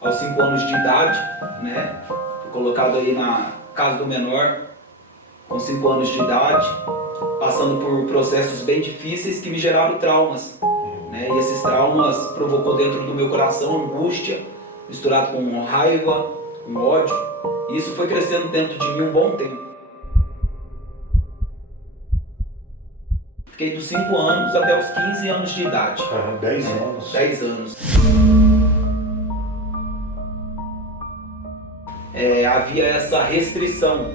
aos 5 anos de idade, né? Fui colocado aí na casa do menor, com 5 anos de idade, passando por processos bem difíceis que me geraram traumas, né? E esses traumas provocou dentro do meu coração angústia, misturado com raiva, com ódio. E isso foi crescendo dentro de mim um bom tempo. Fiquei dos 5 anos até os 15 anos de idade. 10 anos. 10 anos. Havia essa restrição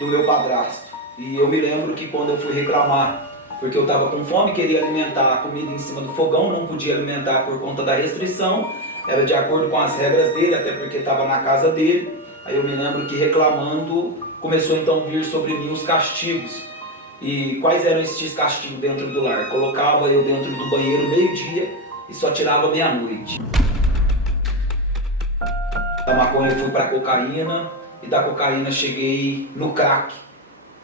do meu padrasto. E eu me lembro que quando eu fui reclamar, porque eu estava com fome, queria alimentar a comida em cima do fogão, não podia alimentar por conta da restrição, era de acordo com as regras dele, até porque estava na casa dele. Aí eu me lembro que reclamando, começou então a vir sobre mim os castigos. E quais eram esses castigos dentro do lar? Colocava eu dentro do banheiro meio-dia e só tirava meia-noite. Da maconha eu fui para cocaína e da cocaína cheguei no crack,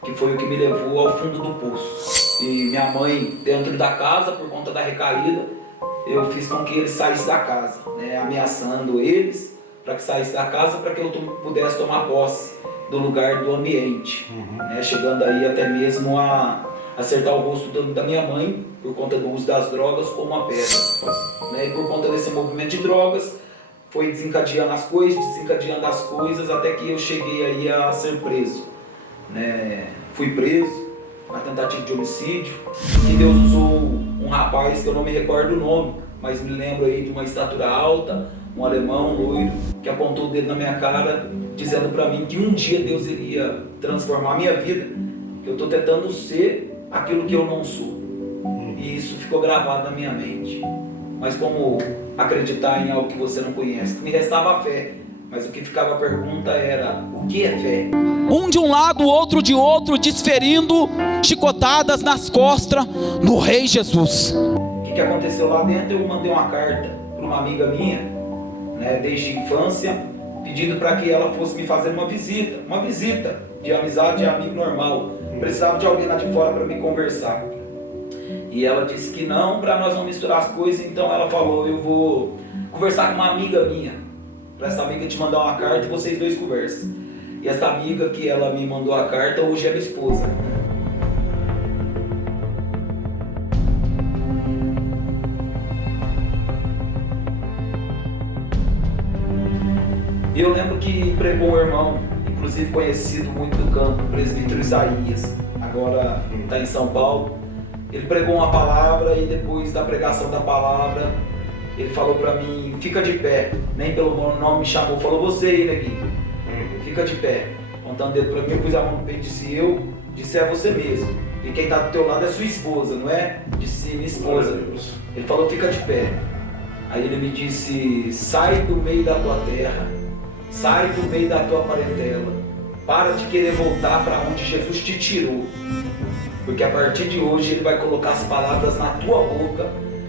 que foi o que me levou ao fundo do poço. E minha mãe, dentro da casa, por conta da recaída, eu fiz com que eles saíssem da casa, né, ameaçando eles para que saíssem da casa para que eu pudesse tomar posse do lugar, do ambiente, né, chegando aí até mesmo a acertar o rosto da minha mãe por conta do uso das drogas como uma pedra, né, e por conta desse movimento de drogas foi desencadeando as coisas até que eu cheguei aí a ser preso, né, fui preso na tentativa de homicídio, e Deus usou um rapaz que eu não me recordo o nome, mas me lembro aí de uma estatura alta, um alemão loiro, que apontou o dedo na minha cara, dizendo para mim que um dia Deus iria transformar a minha vida, que eu estou tentando ser aquilo que eu não sou. E isso ficou gravado na minha mente. Mas como acreditar em algo que você não conhece? Me restava a fé, mas o que ficava a pergunta era, o que é fé? Um de um lado, o outro de outro, desferindo chicotadas nas costas do Rei Jesus. O que aconteceu lá dentro? Eu mandei uma carta para uma amiga minha, né, desde a infância, pedindo para que ela fosse me fazer uma visita de amizade, de amigo normal. Precisava de alguém lá de fora para me conversar. E ela disse que não, para nós não misturar as coisas, então ela falou, eu vou conversar com uma amiga minha, para essa amiga te mandar uma carta e vocês dois conversam. E essa amiga que ela me mandou a carta hoje é minha esposa. E eu lembro que pregou um irmão, inclusive conhecido muito do campo, o presbítero Isaías, agora está em São Paulo. Ele pregou uma palavra e depois da pregação da palavra, ele falou para mim, fica de pé, nem pelo nome me chamou, falou você aí, neguinho, fica de pé. Contando o dedo para mim, eu pus a mão no peito e disse é você mesmo. E quem está do teu lado é sua esposa, não é? Disse minha esposa. Ele falou, fica de pé. Aí ele me disse, sai do meio da tua terra, sai do meio da tua parentela, para de querer voltar para onde Jesus te tirou, porque a partir de hoje Ele vai colocar as palavras na tua boca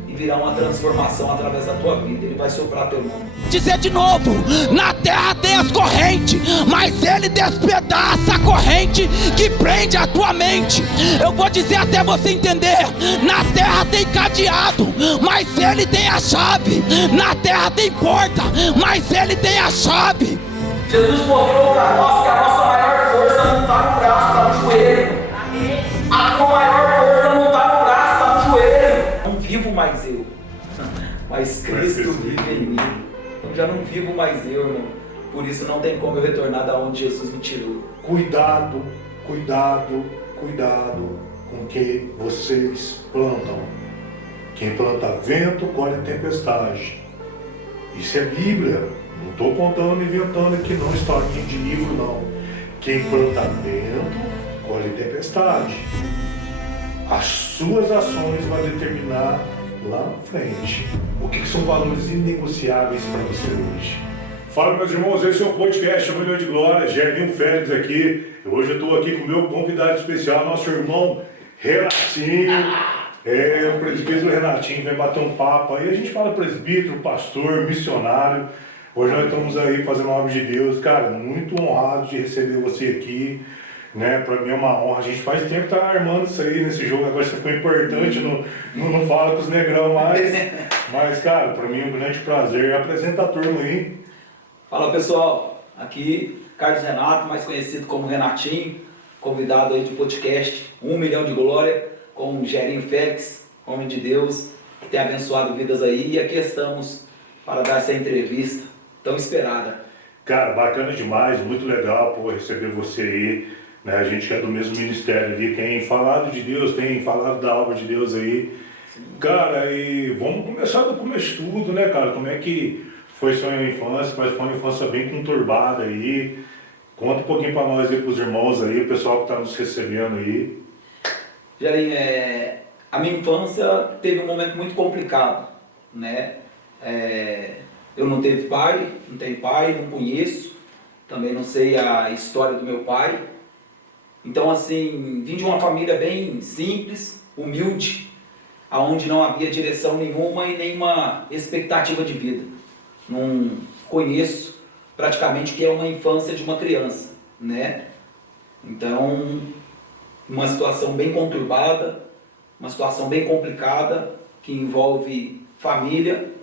e virá uma transformação através da tua vida, Ele vai soprar teu nome. Dizer de novo, na terra tem as correntes, mas Ele despedaça a corrente que prende a tua mente. Eu vou dizer até você entender, na terra tem cadeado, mas Ele tem a chave. Na terra tem porta, mas Ele tem a chave. Jesus mostrou para nós que a nossa maior força não está no braço, está no joelho. A tua maior força não está no braço, está no joelho. Não vivo mais eu, mas Cristo vive em mim. Eu já não vivo mais eu, irmão. Por isso não tem como eu retornar da onde Jesus me tirou. Cuidado, cuidado, cuidado com o que vocês plantam. Quem planta vento, colhe tempestade. Isso é Bíblia. Não estou contando, inventando aqui não, historinha de livro não. Quem planta vento, colhe tempestade. As suas ações vão determinar lá na frente o que são valores inegociáveis para você hoje. Fala, meus irmãos, esse é o podcast Um Milhão de Glória, Gerlinho Félix aqui. Hoje eu estou aqui com o meu convidado especial, nosso irmão Renatinho. O presbítero Renatinho vem bater um papo aí. A gente fala presbítero, pastor, missionário. Hoje nós estamos aí fazendo a obra de Deus. Cara, muito honrado de receber você aqui. Né? Para mim é uma honra. A gente faz tempo que tá armando isso aí nesse jogo. Agora você ficou importante, não fala com os negrão mais. Mas, cara, para mim é um grande prazer. Apresenta a turma aí. Fala pessoal, aqui Carlos Renato, mais conhecido como Renatinho, convidado aí de podcast 1 Milhão de Glória, com o Gerinho Félix, homem de Deus, que tem abençoado vidas aí, e aqui estamos para dar essa entrevista tão esperada. Cara, bacana demais, muito legal, pô, receber você aí, né? A gente é do mesmo ministério ali, tem falado de Deus, tem falado da obra de Deus aí. Cara, e vamos começar do começo de tudo, né, cara? Como é que foi sua infância, mas foi uma infância bem conturbada aí. Conta um pouquinho para nós aí, pros irmãos aí, o pessoal que tá nos recebendo aí. Gerinho, a minha infância teve um momento muito complicado, né? Eu não tenho pai, não conheço, também não sei a história do meu pai. Então, assim, vim de uma família bem simples, humilde, onde não havia direção nenhuma e nenhuma expectativa de vida. Não conheço praticamente o que é uma infância de uma criança, né? Então, uma situação bem conturbada, uma situação bem complicada, que envolve família,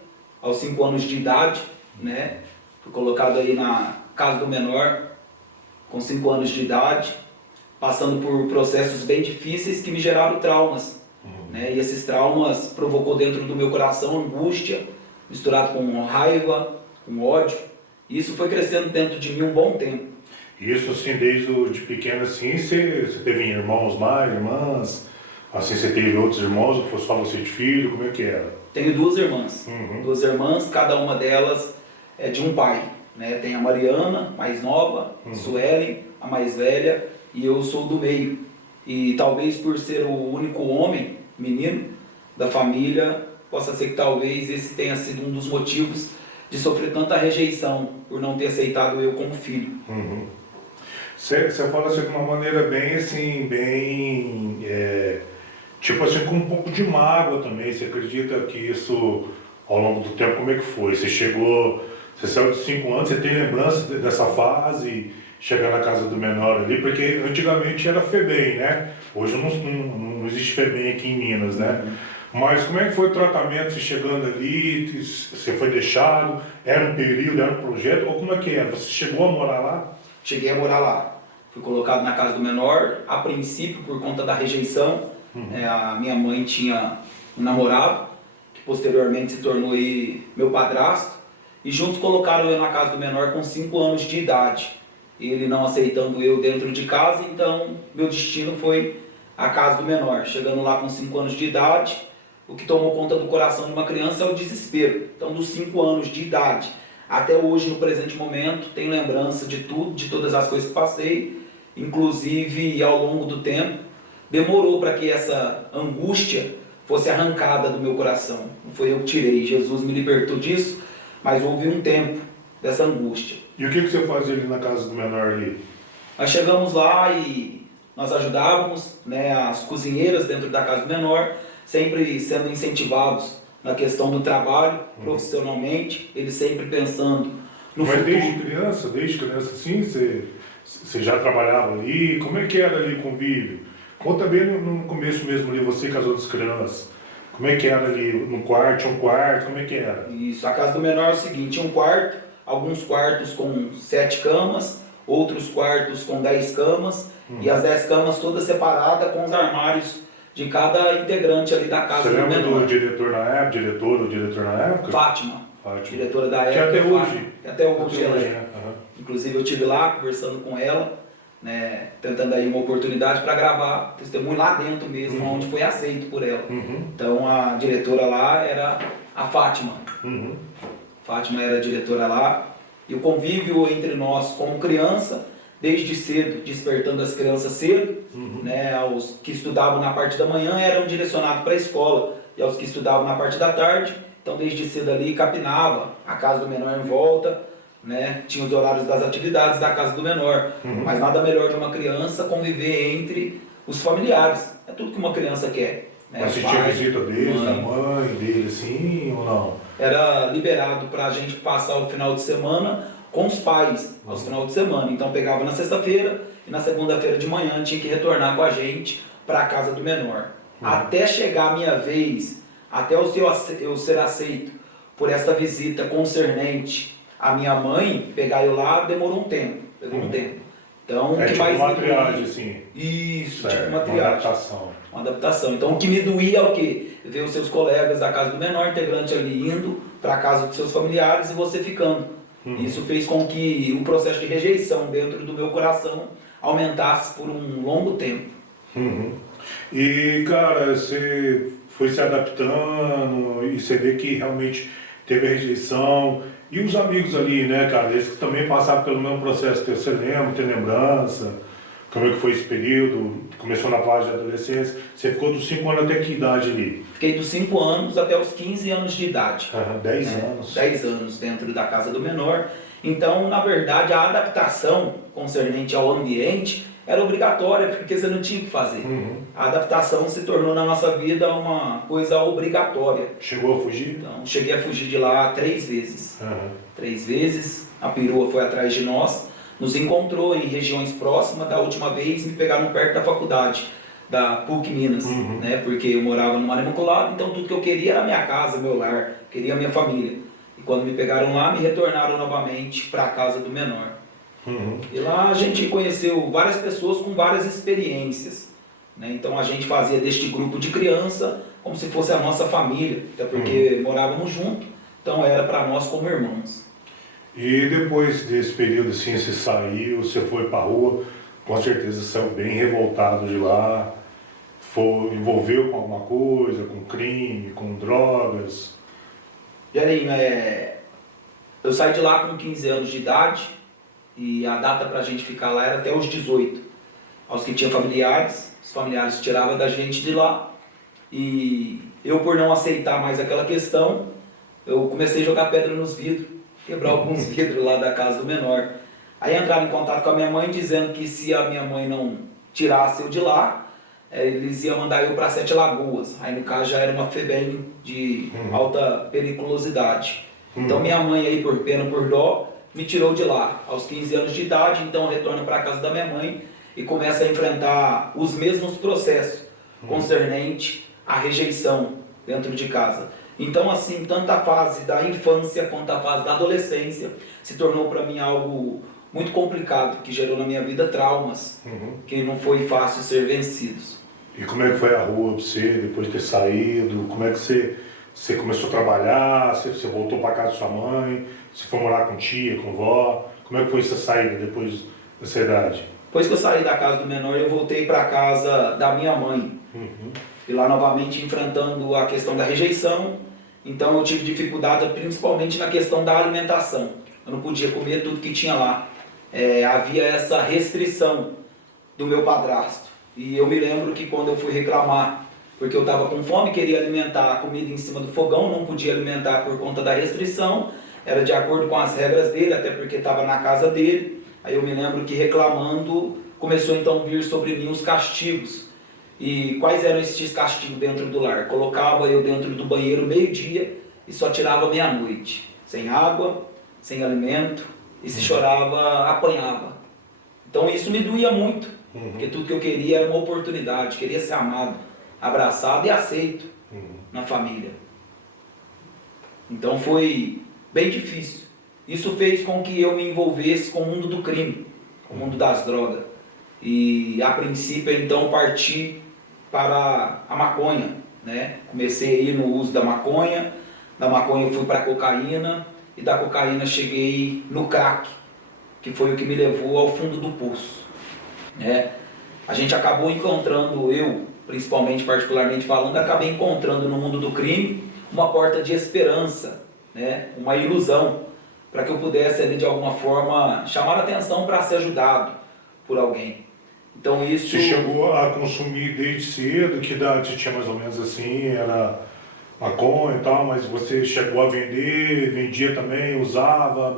aos 5 anos de idade, né? Fui colocado aí na casa do menor, com 5 anos de idade, passando por processos bem difíceis que me geraram traumas, né? E esses traumas provocou dentro do meu coração angústia, misturado com raiva, com ódio. E isso foi crescendo dentro de mim um bom tempo. Isso, assim, desde de pequeno, assim, você teve irmãos mais, irmãs? Assim, você teve outros irmãos, ou foi só você de filho? Como é que era? Tenho 2 irmãs. 2 irmãs, cada uma delas é de um pai, né? Tem a Mariana, mais nova, Suelen, a mais velha, e eu sou do meio. E talvez por ser o único homem, menino, da família, possa ser que talvez esse tenha sido um dos motivos de sofrer tanta rejeição, por não ter aceitado eu como filho. Você fala assim de uma maneira bem assim, tipo assim, com um pouco de mágoa também. Você acredita que isso, ao longo do tempo, como é que foi? Você saiu de 5 anos, você tem lembrança dessa fase, chegar na casa do menor ali, porque antigamente era FEBEM, né? Hoje não existe FEBEM aqui em Minas, né? Mas como é que foi o tratamento, você chegando ali, você foi deixado, era um período, era um projeto, ou como é que era? Você chegou a morar lá? Cheguei a morar lá. Fui colocado na casa do menor, a princípio por conta da rejeição. A minha mãe tinha um namorado, que posteriormente se tornou aí meu padrasto, e juntos colocaram eu na casa do menor com 5 anos de idade. Ele não aceitando eu dentro de casa, então meu destino foi a casa do menor. Chegando lá com 5 anos de idade, o que tomou conta do coração de uma criança é o desespero. Então, dos 5 anos de idade até hoje, no presente momento, tenho lembrança de tudo, de todas as coisas que passei, inclusive ao longo do tempo. Demorou para que essa angústia fosse arrancada do meu coração. Não foi eu que tirei, Jesus me libertou disso, mas houve um tempo dessa angústia. E o que você fazia ali na casa do menor ali? Nós chegamos lá e nós ajudávamos, né, as cozinheiras dentro da casa do menor, sempre sendo incentivados na questão do trabalho, profissionalmente, eles sempre pensando no Mas futuro. desde criança assim, você já trabalhava ali? Como é que era ali o convívio? Conta bem no começo mesmo ali, você com as outras crianças. Como é que era ali no quarto, tinha um quarto, como é que era? Isso, a casa do menor é o seguinte, tinha um quarto, alguns quartos com 7 camas, outros quartos com 10 camas, e as 10 camas todas separadas com os armários de cada integrante ali da casa do menor. Você lembra do diretor na época, diretor ou diretor na época? Fátima, diretora da época. Que até hoje. Fátima, que até hoje ela é. Né? Inclusive eu estive lá conversando com ela, né, tentando aí uma oportunidade para gravar testemunho lá dentro mesmo, onde foi aceito por ela. Então a diretora lá era a Fátima. Fátima era a diretora lá. E o convívio entre nós como criança, desde cedo, despertando as crianças cedo, né, aos que estudavam na parte da manhã eram direcionados para a escola, e aos que estudavam na parte da tarde, então desde cedo ali capinava a casa do menor em volta, né, tinha os horários das atividades da casa do menor, mas nada melhor de uma criança conviver entre os familiares, é tudo que uma criança quer. Né, mas você tinha visita deles, da mãe dele, assim, ou não? Era liberado para a gente passar o final de semana com os pais, aos final de semana. Então pegava na sexta-feira e na segunda-feira de manhã tinha que retornar com a gente para a casa do menor. Até chegar a minha vez, até eu ser aceito por esta visita concernente a minha mãe pegar eu lá demorou um tempo. Levou um tempo. Então, o que tipo mais uma me triagem, doía- assim. Isso, Certo, tipo uma uma triagem. adaptação. Uma adaptação. Então, o que me doía é o quê? Ver os seus colegas da casa do menor integrante ali indo para a casa dos seus familiares e você ficando. Isso fez com que o processo de rejeição dentro do meu coração aumentasse por um longo tempo. E, cara, você foi se adaptando e você vê que realmente teve a rejeição. E os amigos ali, né, cara, eles que também passaram pelo mesmo processo que você lembra, tem lembrança, como é que foi esse período, começou na fase de adolescência, você ficou dos 5 anos até que idade ali? Fiquei dos 5 anos até os 15 anos de idade. 10 anos. 10 anos dentro da casa do menor. Então, na verdade, a adaptação concernente ao ambiente era obrigatória, porque você não tinha o que fazer. A adaptação se tornou na nossa vida uma coisa obrigatória. Chegou a fugir? Então, cheguei a fugir de lá 3 vezes. 3 vezes, a perua foi atrás de nós, nos encontrou em regiões próximas. Da última vez, me pegaram perto da faculdade, da PUC Minas, né? Porque eu morava no Mar Imaculado, então tudo que eu queria era minha casa, meu lar, queria a minha família. E quando me pegaram lá, me retornaram novamente para a casa do menor. E lá a gente conheceu várias pessoas com várias experiências, né? Então a gente fazia deste grupo de criança como se fosse a nossa família, até porque morávamos juntos, então era para nós como irmãos. E depois desse período assim, você saiu, você foi pra rua, com certeza saiu bem revoltado de lá, envolveu com alguma coisa, com crime, com drogas. Jerinho, eu saí de lá com 15 anos de idade e a data para a gente ficar lá era até os 18. Aos que tinham familiares, os familiares tiravam da gente de lá e eu, por não aceitar mais aquela questão, eu comecei a jogar pedra nos vidros, quebrar alguns vidros lá da casa do menor. Aí entraram em contato com a minha mãe dizendo que se a minha mãe não tirasse eu de lá, eles iam mandar eu para Sete Lagoas. Aí no caso já era uma FEBEM de alta periculosidade. Então minha mãe aí, por pena, por dó, me tirou de lá aos 15 anos de idade. Então eu retorno para a casa da minha mãe e começo a enfrentar os mesmos processos concernente à rejeição dentro de casa. Então assim, tanto a fase da infância quanto a fase da adolescência se tornou para mim algo muito complicado, que gerou na minha vida traumas, que não foi fácil ser vencidos. E como é que foi a rua pra você, depois de ter saído? Como é que você começou a trabalhar? Você voltou para casa de sua mãe? Você foi morar com tia, com vó? Como é que foi essa saída depois dessa idade? Depois que eu saí da casa do menor, eu voltei para a casa da minha mãe. E lá novamente enfrentando a questão da rejeição. Então eu tive dificuldade principalmente na questão da alimentação. Eu não podia comer tudo que tinha lá. Havia essa restrição do meu padrasto. E eu me lembro que quando eu fui reclamar, porque eu estava com fome, queria alimentar a comida em cima do fogão, não podia alimentar por conta da restrição, era de acordo com as regras dele, até porque estava na casa dele. Aí eu me lembro que reclamando, começou então a vir sobre mim os castigos. E quais eram esses castigos dentro do lar? Colocava eu dentro do banheiro meio-dia e só tirava meia-noite, sem água, sem alimento, e se chorava, apanhava. Então isso me doía muito, porque tudo que eu queria era uma oportunidade, queria ser amado, abraçado e aceito na família. Então foi bem difícil. Isso fez com que eu me envolvesse com o mundo do crime, com o mundo das drogas. E a princípio então parti para a maconha, né? Comecei a ir no uso da maconha eu fui para a cocaína, e da cocaína cheguei no crack, que foi o que me levou ao fundo do poço, né? A gente acabou encontrando, eu principalmente, particularmente falando, acabei encontrando no mundo do crime uma porta de esperança, né? Uma ilusão, para que eu pudesse ali, de alguma forma chamar a atenção para ser ajudado por alguém. Então isso... Você chegou a consumir desde cedo? Que idade você tinha mais ou menos assim? Era maconha e tal, mas você chegou a vender, vendia também, usava,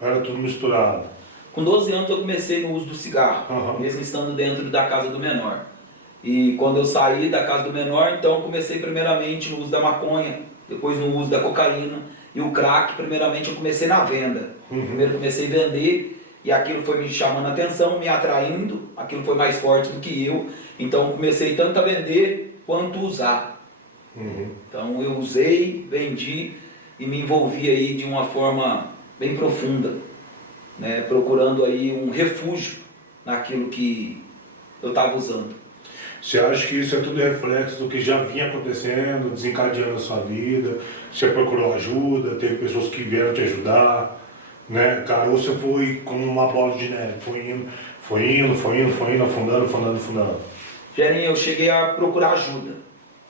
era tudo misturado? Com 12 anos eu comecei no uso do cigarro, mesmo estando dentro da casa do menor. E quando eu saí da casa do menor, então comecei primeiramente no uso da maconha, depois no uso da cocaína, e o crack, primeiramente eu comecei na venda. Primeiro comecei a vender, e aquilo foi me chamando a atenção, me atraindo, aquilo foi mais forte do que eu, então comecei tanto a vender quanto usar. Então eu usei, vendi e me envolvi aí de uma forma bem profunda, né? Procurando aí um refúgio naquilo que eu estava usando. Você acha que isso é tudo reflexo do que já vinha acontecendo, desencadeando a sua vida? Você procurou ajuda, teve pessoas que vieram te ajudar, né, cara? Ou você foi como uma bola de neve, foi indo, afundando. Gerinho, eu cheguei a procurar ajuda.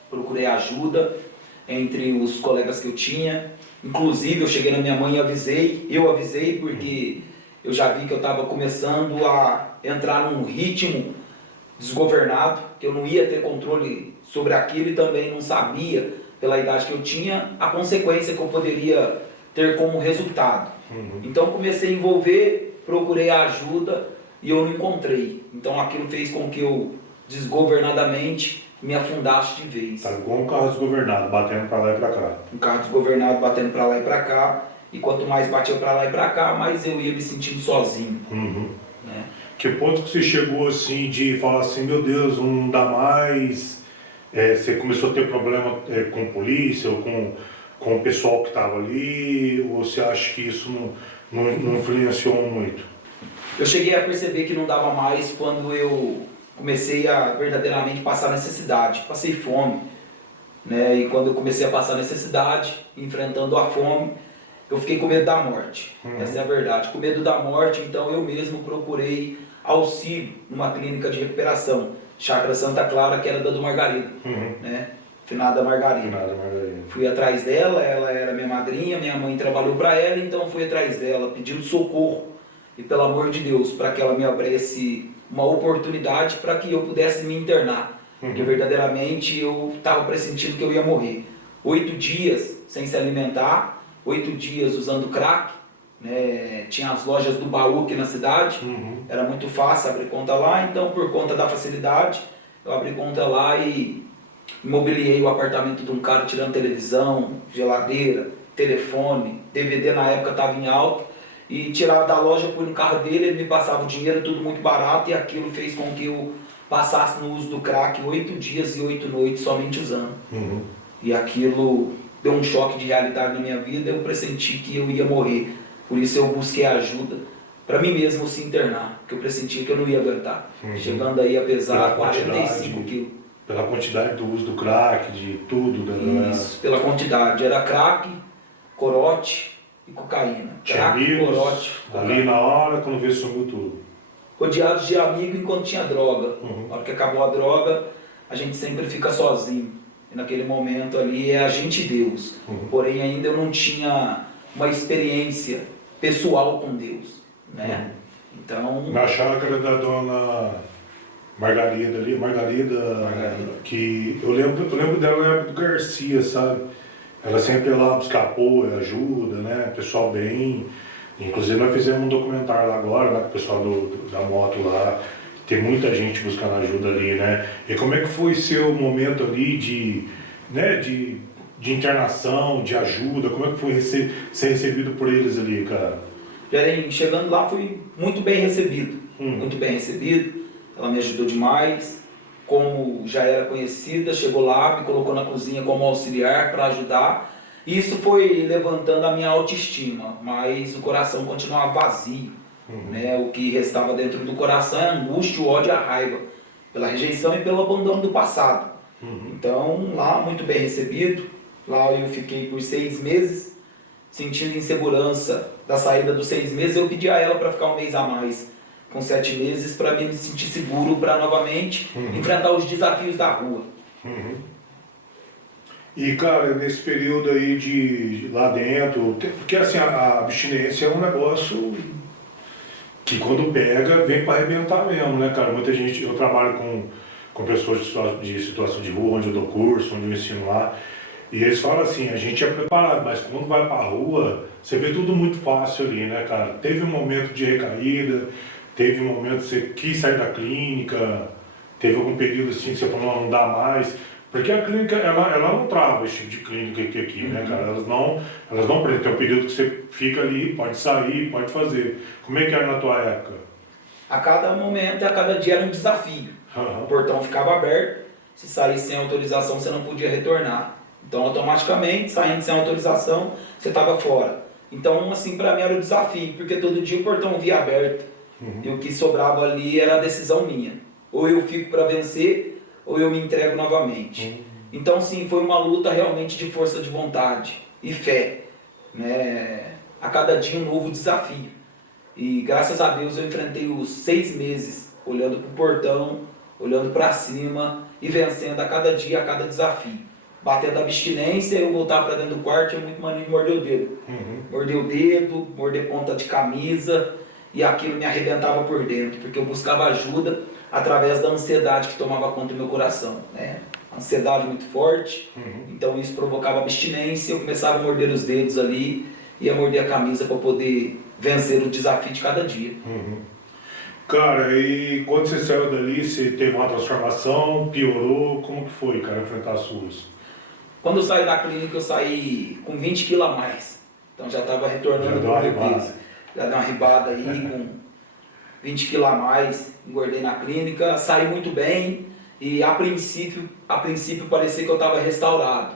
Procurei ajuda entre os colegas que eu tinha. Inclusive, eu cheguei na minha mãe e eu avisei porque eu já vi que eu estava começando a entrar num ritmo desgovernado, que eu não ia ter controle sobre aquilo e também não sabia, pela idade que eu tinha, a consequência que eu poderia ter como resultado. Então comecei a envolver, procurei ajuda e eu não encontrei. Então aquilo fez com que eu desgovernadamente me afundasse de vez. Tá igual um carro desgovernado, batendo para lá e para cá. Um carro desgovernado batendo para lá e para cá, e quanto mais batia para lá e para cá, mais eu ia me sentindo sozinho. Né? Que ponto que você chegou assim de falar assim, meu Deus, não dá mais? Você começou a ter problema com polícia ou com o pessoal que estava ali? Ou você acha que isso não influenciou muito? Eu cheguei a perceber que não dava mais quando eu comecei a verdadeiramente passar necessidade. Passei fome, né? E quando eu comecei a passar necessidade, enfrentando a fome, eu fiquei com medo da morte. Essa é a verdade. Com medo da morte, então eu mesmo procurei auxílio numa clínica de recuperação, Chácara Santa Clara, que era da do Margarida, né? Finada Margarida. Fui atrás dela, ela era minha madrinha, minha mãe trabalhou para ela, então fui atrás dela pedindo socorro e pelo amor de Deus, para que ela me abrisse uma oportunidade para que eu pudesse me internar, porque verdadeiramente eu estava pressentindo que eu ia morrer. 8 dias sem se alimentar, 8 dias usando crack, né? Tinha as lojas do baú aqui na cidade, era muito fácil abrir conta lá, então por conta da facilidade, eu abri conta lá e imobiliei o apartamento de um cara tirando televisão, geladeira, telefone, DVD na época estava em alta, e tirava da loja, pus no carro dele, ele me passava o dinheiro, tudo muito barato, e aquilo fez com que eu passasse no uso do crack 8 dias e 8 noites somente usando. E aquilo deu um choque de realidade na minha vida, eu pressenti que eu ia morrer. Por isso eu busquei ajuda para mim mesmo se internar, porque eu pressentia que eu não ia aguentar. Chegando aí a pesar 45 quilos. Pela quantidade do uso do crack, de tudo. Isso, pela quantidade. Era crack, corote e cocaína. Crack, corote, cocaína. Ali na hora, quando vê, sumiu tudo. Rodeados de amigo enquanto tinha droga. Na hora que acabou a droga, a gente sempre fica sozinho. E naquele momento ali é a gente e Deus. Porém ainda eu não tinha uma experiência pessoal com Deus, né? Então... Na chácara da dona Margarida ali, Margarida. Que eu lembro dela na época do Garcia, sabe? Ela sempre ia lá buscar apoio, ajuda, né? Pessoal bem... Inclusive nós fizemos um documentário lá agora, né? Com o pessoal da moto lá. Tem muita gente buscando ajuda ali, né? E como é que foi seu momento ali de internação, de ajuda? Como é que foi ser recebido por eles ali, cara? Chegando lá fui muito bem recebido, muito bem recebido. Ela me ajudou demais. Como já era conhecida, chegou lá, me colocou na cozinha como auxiliar para ajudar. Isso foi levantando a minha autoestima, mas o coração continuava vazio. Né? O que restava dentro do coração é a angústia, o ódio e a raiva, pela rejeição e pelo abandono do passado. Então, lá muito bem recebido. Lá eu fiquei por 6 meses, sentindo insegurança da saída dos 6 meses. Eu pedi a ela para ficar um mês a mais, com 7 meses, para me sentir seguro para novamente enfrentar os desafios da rua. E, cara, nesse período aí de lá dentro, porque assim, a abstinência é um negócio que quando pega, vem para arrebentar mesmo, né, cara? Muita gente, eu trabalho com pessoas de situação de rua, onde eu dou curso, onde eu ensino lá, e eles falam assim, a gente é preparado, mas quando vai pra rua, você vê tudo muito fácil ali, né, cara? Teve um momento de recaída, teve um momento que você quis sair da clínica, teve algum período assim que você falou, não dá mais... Porque a clínica, ela não trava esse tipo de clínica aqui, né, cara? Elas não prendem. Tem um período que você fica ali, pode sair, pode fazer. Como é que era na tua época? A cada momento, a cada dia era um desafio. O portão ficava aberto, se saísse sem autorização você não podia retornar. Então automaticamente, saindo sem autorização, você estava fora. Então, assim, para mim era um desafio, porque todo dia o portão via aberto. E o que sobrava ali era a decisão minha. Ou eu fico para vencer, ou eu me entrego novamente. Então, sim, foi uma luta realmente de força de vontade e fé, né? A cada dia um novo desafio. E graças a Deus eu enfrentei os 6 meses olhando para o portão, olhando para cima e vencendo a cada dia, a cada desafio. Batendo abstinência, eu voltava para dentro do quarto e muito mania de morder o dedo. Morder o dedo, morder ponta de camisa, e aquilo me arrebentava por dentro, porque eu buscava ajuda através da ansiedade que tomava conta do meu coração, né? Ansiedade muito forte, então isso provocava abstinência, eu começava a morder os dedos ali, ia morder a camisa para poder vencer o desafio de cada dia. Cara, e quando você saiu dali, você teve uma transformação, piorou, como que foi, cara, enfrentar as suas? Quando eu saí da clínica, eu saí com 20 quilos a mais, então já estava retornando para o meu peso. Já dei uma ribada aí com 20 quilos a mais, engordei na clínica, saí muito bem e a princípio parecia que eu estava restaurado,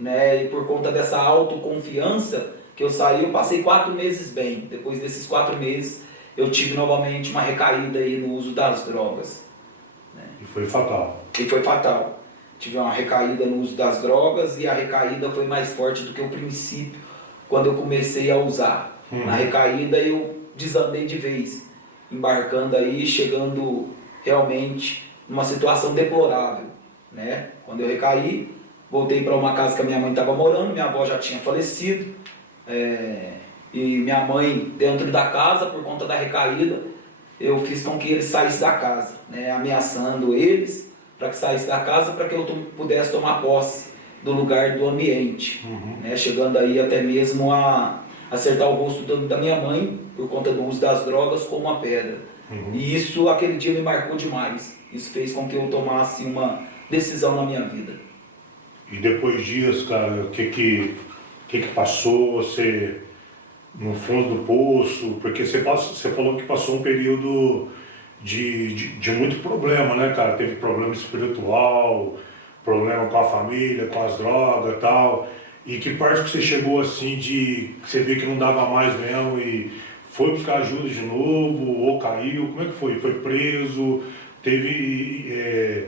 né? E por conta dessa autoconfiança que eu saí, eu passei 4 meses bem. Depois desses 4 meses eu tive novamente uma recaída aí no uso das drogas, né? E foi fatal. E foi fatal. Tive uma recaída no uso das drogas e a recaída foi mais forte do que o princípio quando eu comecei a usar. Na recaída eu desandei de vez, embarcando aí, chegando realmente numa situação deplorável, né? Quando eu recaí, voltei para uma casa que a minha mãe estava morando, minha avó já tinha falecido, e minha mãe dentro da casa, por conta da recaída, eu fiz com que eles saíssem da casa, né? Ameaçando eles para que saíssem da casa para que eu pudesse tomar posse do lugar, do ambiente, né? Chegando aí até mesmo a acertar o rosto da minha mãe por conta do uso das drogas com uma pedra. E isso, aquele dia, me marcou demais. Isso fez com que eu tomasse uma decisão na minha vida. E depois disso, cara, o que passou? Você, no fundo do poço, porque você falou que passou um período de muito problema, né, cara? Teve problema espiritual, problema com a família, com as drogas e tal. E que parte que você chegou assim de você vê que não dava mais mesmo e foi buscar ajuda de novo ou caiu? Como é que foi? Foi preso? Teve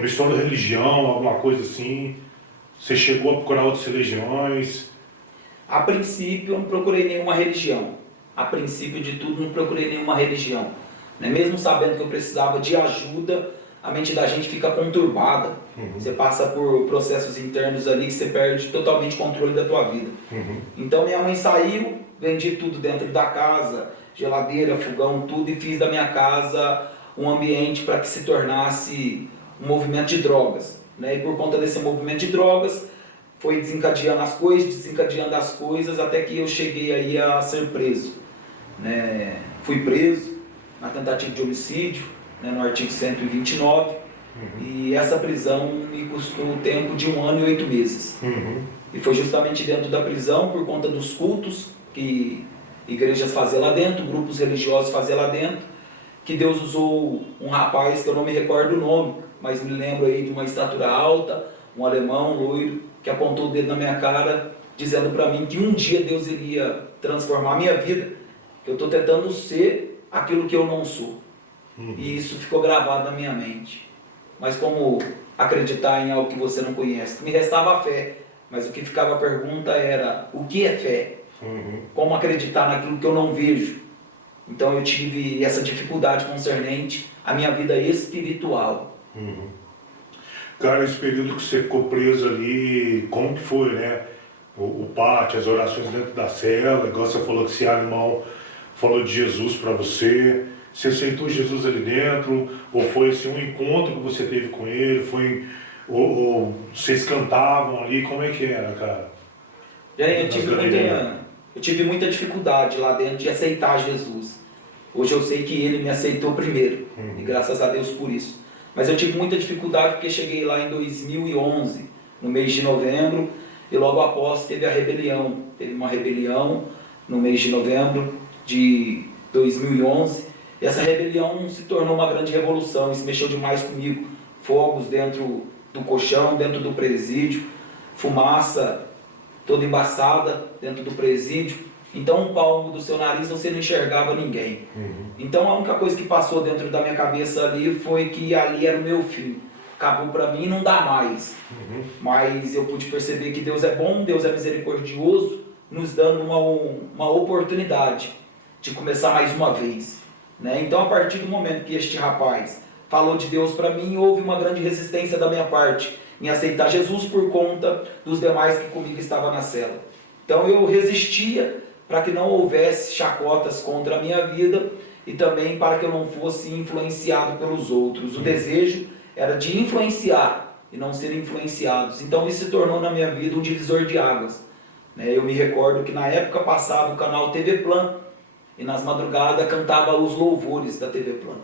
missão da religião, alguma coisa assim? Você chegou a procurar outras religiões? A princípio eu não procurei nenhuma religião. A princípio de tudo não procurei nenhuma religião, né? Mesmo sabendo que eu precisava de ajuda, a mente da gente fica conturbada. Você passa por processos internos ali que você perde totalmente o controle da tua vida. Então minha mãe saiu, vendi tudo dentro da casa, geladeira, fogão, tudo, e fiz da minha casa um ambiente para que se tornasse um movimento de drogas, né? E por conta desse movimento de drogas, foi desencadeando as coisas, até que eu cheguei aí a ser preso, né? Fui preso na tentativa de homicídio, né, no artigo 129, e essa prisão me custou o tempo de 1 ano e 8 meses. E foi justamente dentro da prisão, por conta dos cultos que igrejas faziam lá dentro, grupos religiosos faziam lá dentro, que Deus usou um rapaz que eu não me recordo o nome, mas me lembro aí de uma estatura alta, um alemão, loiro, que apontou o dedo na minha cara, dizendo para mim que um dia Deus iria transformar a minha vida, que eu estou tentando ser aquilo que eu não sou. E isso ficou gravado na minha mente. Mas como acreditar em algo que você não conhece? Me restava a fé, mas o que ficava a pergunta era: o que é fé? Como acreditar naquilo que eu não vejo? Então eu tive essa dificuldade concernente à minha vida espiritual. Cara, esse período que você ficou preso ali, como que foi, né? O pátio, as orações dentro da cela, igual você falou que esse irmão falou de Jesus para você. Você aceitou Jesus ali dentro? Ou foi assim, um encontro que você teve com ele? Ou vocês cantavam ali? Como é que era, cara? Eu tive muita dificuldade lá dentro de aceitar Jesus. Hoje eu sei que ele me aceitou primeiro, e graças a Deus por isso. Mas eu tive muita dificuldade porque cheguei lá em 2011, no mês de novembro, e logo após teve a rebelião. Teve uma rebelião no mês de novembro de 2011. E essa rebelião se tornou uma grande revolução, isso mexeu demais comigo. Fogos dentro do colchão, dentro do presídio, fumaça toda embaçada dentro do presídio, Então, um palmo do seu nariz você não enxergava ninguém. Então, a única coisa que passou dentro da minha cabeça ali foi que ali era o meu fim. Acabou para mim, não dá mais. Mas eu pude perceber que Deus é bom, Deus é misericordioso, nos dando uma oportunidade de começar mais uma vez, né? Então, a partir do momento que este rapaz falou de Deus para mim, houve uma grande resistência da minha parte em aceitar Jesus por conta dos demais que comigo estavam na cela. Então, eu resistia para que não houvesse chacotas contra a minha vida e também para que eu não fosse influenciado pelos outros. O desejo era de influenciar e não ser influenciados. Então isso se tornou na minha vida um divisor de águas. Eu me recordo que na época passava o canal TV Plan e nas madrugadas cantava os louvores da TV Plan.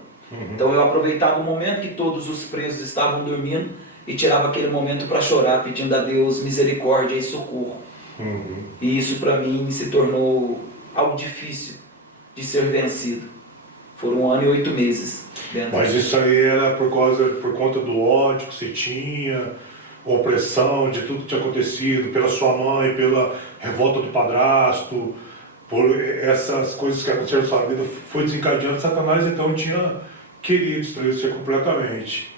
Então eu aproveitava o momento que todos os presos estavam dormindo e tirava aquele momento para chorar, pedindo a Deus misericórdia e socorro. E isso para mim se tornou algo difícil de ser vencido. Foram 1 ano e 8 meses. Mas isso aí era por conta do ódio que você tinha, opressão de tudo que tinha acontecido, pela sua mãe, pela revolta do padrasto, por essas coisas que aconteceram na sua vida, foi desencadeando Satanás, então tinha querido destruir você completamente.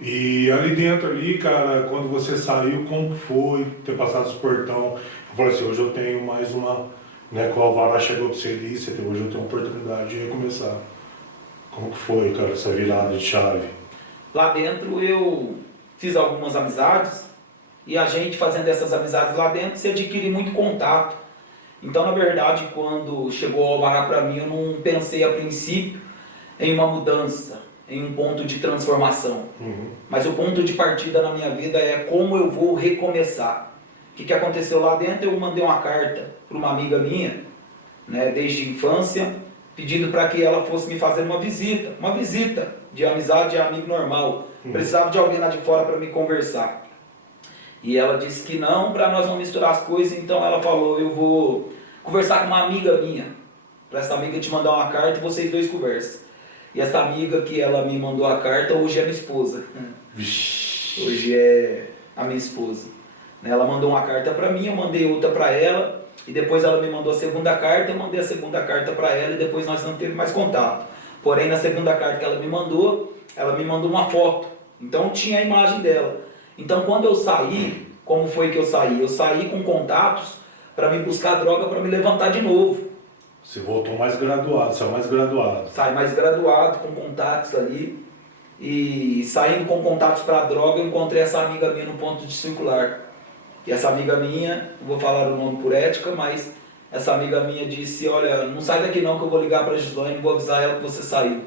E ali dentro, ali, cara, quando você saiu, como foi ter passado esse portão? Eu falei assim, hoje eu tenho mais uma, né, que o Alvará chegou pra você ali, hoje eu tenho uma oportunidade de recomeçar. Como que foi, cara, essa virada de chave? Lá dentro eu fiz algumas amizades e a gente fazendo essas amizades lá dentro se adquire muito contato. Então, na verdade, quando chegou o Alvará para mim, eu não pensei a princípio em uma mudança, em um ponto de transformação. Mas o ponto de partida na minha vida é como eu vou recomeçar. O que aconteceu lá dentro? Eu mandei uma carta para uma amiga minha, né, desde a infância, pedindo para que ela fosse me fazer uma visita de amizade e amigo normal. Precisava de alguém lá de fora para me conversar. E ela disse que não, para nós não misturar as coisas, então ela falou, eu vou conversar com uma amiga minha, para essa amiga te mandar uma carta e vocês dois conversam. E essa amiga que ela me mandou a carta, hoje é minha esposa. Hoje é a minha esposa. Ela mandou uma carta para mim, eu mandei outra para ela, e depois ela me mandou a segunda carta, eu mandei a segunda carta para ela, e depois nós não tivemos mais contato. Porém, na segunda carta que ela me mandou uma foto. Então tinha a imagem dela. Então quando eu saí, como foi que eu saí? Eu saí com contatos para me buscar droga para me levantar de novo. Você voltou mais graduado, saiu mais graduado. Saí mais graduado, com contatos ali. E saindo com contatos para droga, eu encontrei essa amiga minha no ponto de circular. E essa amiga minha, não vou falar o nome por ética, mas essa amiga minha disse, olha, não sai daqui não que eu vou ligar para a Gislaine e vou avisar ela que você saiu.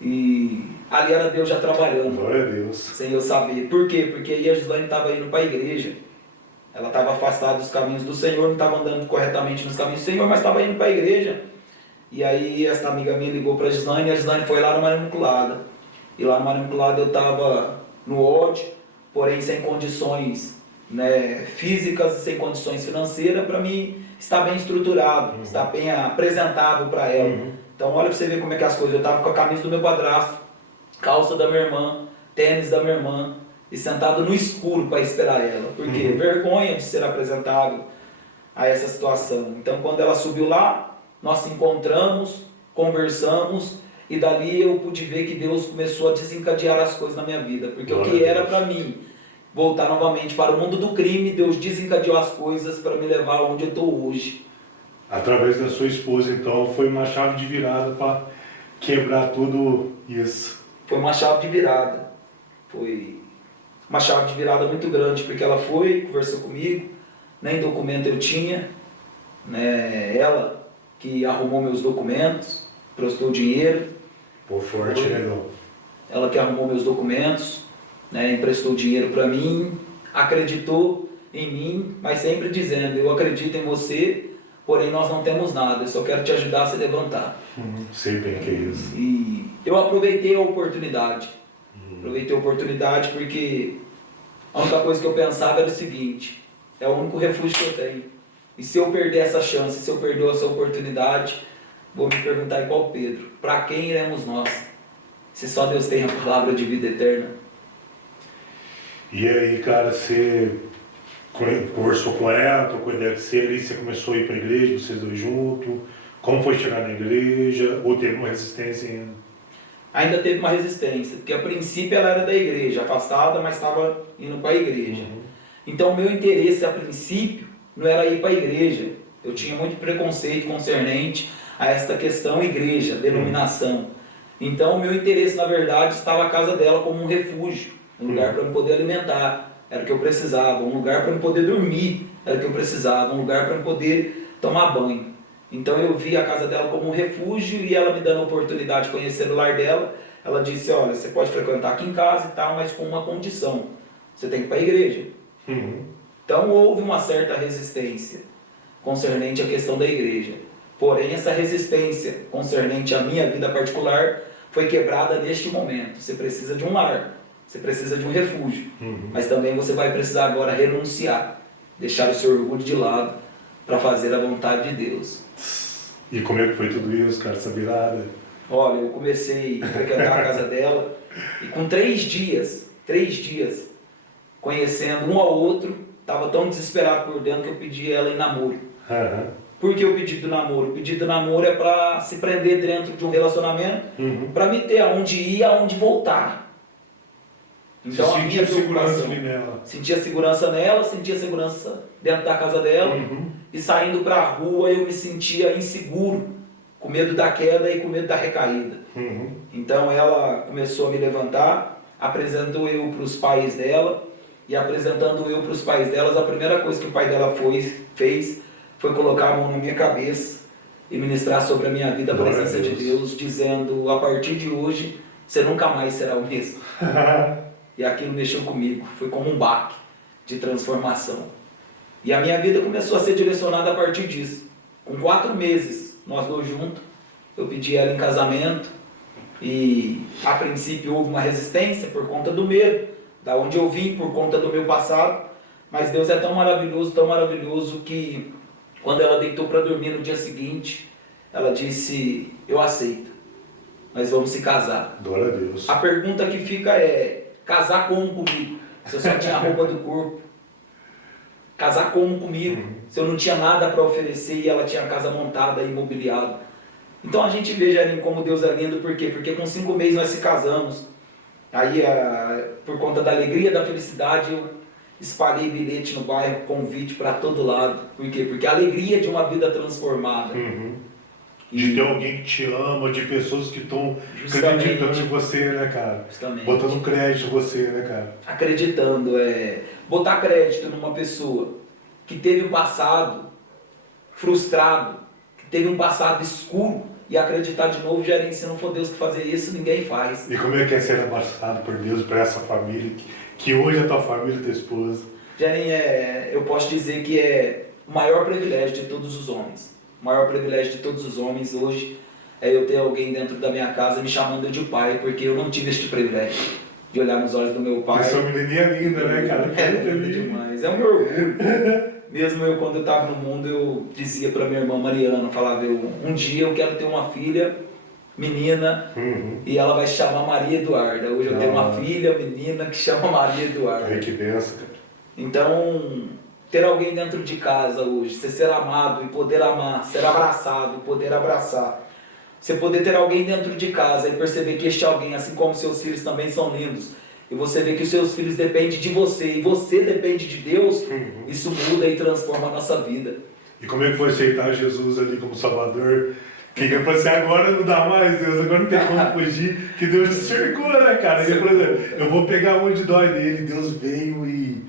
E ali era Deus já trabalhando. Glória a Deus. Sem eu saber. Por quê? Porque aí a Gislaine estava indo para a igreja. Ela estava afastada dos caminhos do Senhor, não estava andando corretamente nos caminhos do Senhor, mas estava indo para a igreja. E aí essa amiga minha ligou para a Gislaine e a Gislaine foi lá no Maria Imaculada. E lá no Maria Imaculada eu estava no ódio, porém sem condições, né, físicas, sem condições financeiras para mim estar bem estruturado, estar bem apresentável para ela. Então olha para você ver como é que as coisas. Eu estava com a camisa do meu padrasto, calça da minha irmã, tênis da minha irmã, e sentado no escuro para esperar ela. Porque vergonha de ser apresentável a essa situação. Então quando ela subiu lá, nós se encontramos, conversamos, e dali eu pude ver que Deus começou a desencadear as coisas na minha vida. Porque o que era para mim voltar novamente para o mundo do crime, Deus desencadeou as coisas para me levar onde eu estou hoje. Através da sua esposa, então, foi uma chave de virada para quebrar tudo isso. Foi uma chave de virada. Foi uma chave de virada muito grande, porque ela foi, conversou comigo, nem documento eu tinha, né? Ela que arrumou meus documentos, prestou dinheiro. Por forte, legal. Ela que arrumou meus documentos, né? Emprestou dinheiro para mim, acreditou em mim, mas sempre dizendo, eu acredito em você, porém nós não temos nada, eu só quero te ajudar a se levantar. Sei bem que é isso. E eu aproveitei a oportunidade. Aproveitei a oportunidade porque a única coisa que eu pensava era o seguinte, é o único refúgio que eu tenho. E se eu perder essa chance, se eu perder essa oportunidade, vou me perguntar igual Pedro, para quem iremos nós? Se só Deus tem a palavra de vida eterna. E aí, cara, você conversou com ela, trocou ideia com você, ali você começou a ir para a igreja, vocês dois juntos. Como foi chegar na igreja? Ou teve uma resistência ainda? Ainda teve uma resistência, porque a princípio ela era da igreja, afastada, mas estava indo para a igreja. Então o meu interesse a princípio não era ir para a igreja. Eu tinha muito preconceito concernente a esta questão igreja, denominação. Então o meu interesse na verdade estava a casa dela como um refúgio, um lugar para eu poder alimentar, era o que eu precisava, um lugar para eu poder dormir, era o que eu precisava, um lugar para eu poder tomar banho. Então eu vi a casa dela como um refúgio e ela me dando a oportunidade de conhecer o lar dela, ela disse, olha, você pode frequentar aqui em casa e tal, mas com uma condição, você tem que ir para a igreja. Então houve uma certa resistência concernente à questão da igreja. Porém, essa resistência concernente à minha vida particular foi quebrada neste momento. Você precisa de um lar, você precisa de um refúgio, mas também você vai precisar agora renunciar, deixar o seu orgulho de lado para fazer a vontade de Deus. E como é que foi tudo isso, cara, essa virada? Olha, eu comecei a frequentar a casa dela e com 3 dias, conhecendo um ao outro, estava tão desesperado por dentro que eu pedi ela em namoro. Por que o pedido do namoro? O pedido do namoro é para se prender dentro de um relacionamento, para me ter aonde ir e aonde voltar. Então, você sentia segurança ali nela? Sentia segurança nela, sentia segurança dentro da casa dela. E saindo para a rua eu me sentia inseguro, com medo da queda e com medo da recaída. Então ela começou a me levantar, apresentou eu para os pais dela. E apresentando eu para os pais delas, a primeira coisa que o pai dela fez foi colocar a mão na minha cabeça e ministrar sobre a minha vida a presença de Deus, dizendo, a partir de hoje, você nunca mais será o mesmo. E aquilo mexeu comigo, foi como um baque de transformação. E a minha vida começou a ser direcionada a partir disso. Com 4 meses, nós dois juntos, eu pedi ela em casamento e a princípio houve uma resistência por conta do medo, da onde eu vim, por conta do meu passado, mas Deus é tão maravilhoso que quando ela deitou para dormir no dia seguinte, ela disse, eu aceito, nós vamos se casar. Glória a Deus. A pergunta que fica é, casar como comigo? Se eu só tinha a roupa do corpo. Casar como comigo? Se eu não tinha nada para oferecer e ela tinha a casa montada e imobiliada. Então a gente vê, Jarim, como Deus é lindo, por quê? Porque com 5 meses nós se casamos. Aí, por conta da alegria, da felicidade, eu espalhei bilhete no bairro, convite para todo lado. Por quê? Porque a alegria de uma vida transformada. De ter alguém que te ama, de pessoas que estão acreditando em você, né, cara? Justamente. Botando crédito em você, né, cara? Acreditando, botar crédito numa pessoa que teve um passado frustrado, que teve um passado escuro, e acreditar de novo, Jarim, se não for Deus que fazer isso, ninguém faz. E como é que é ser abraçado por Deus, por essa família, que hoje é tua família, tua esposa? Jarim, eu posso dizer que é o maior privilégio de todos os homens. O maior privilégio de todos os homens hoje é eu ter alguém dentro da minha casa me chamando de pai, porque eu não tive este privilégio de olhar nos olhos do meu pai. Essa menininha linda, né, cara? É linda demais, é o meu orgulho. Mesmo eu, quando eu estava no mundo, eu dizia para minha irmã Mariana, falava, um dia eu quero ter uma filha, menina, e ela vai se chamar Maria Eduarda. Hoje eu tenho uma filha, menina, que chama Maria Eduarda. Ai, que benção, cara. Então, ter alguém dentro de casa hoje, você ser amado e poder amar, ser abraçado e poder abraçar. Você poder ter alguém dentro de casa e perceber que este alguém, assim como seus filhos também são lindos, e você vê que os seus filhos dependem de você, e você depende de Deus, isso muda e transforma a nossa vida. E como é que foi aceitar Jesus ali como Salvador? Que eu falei assim, agora não dá mais, Deus, agora não tem como fugir, que Deus te cercou, né, cara? E, por exemplo, eu vou pegar onde dói nele, Deus veio e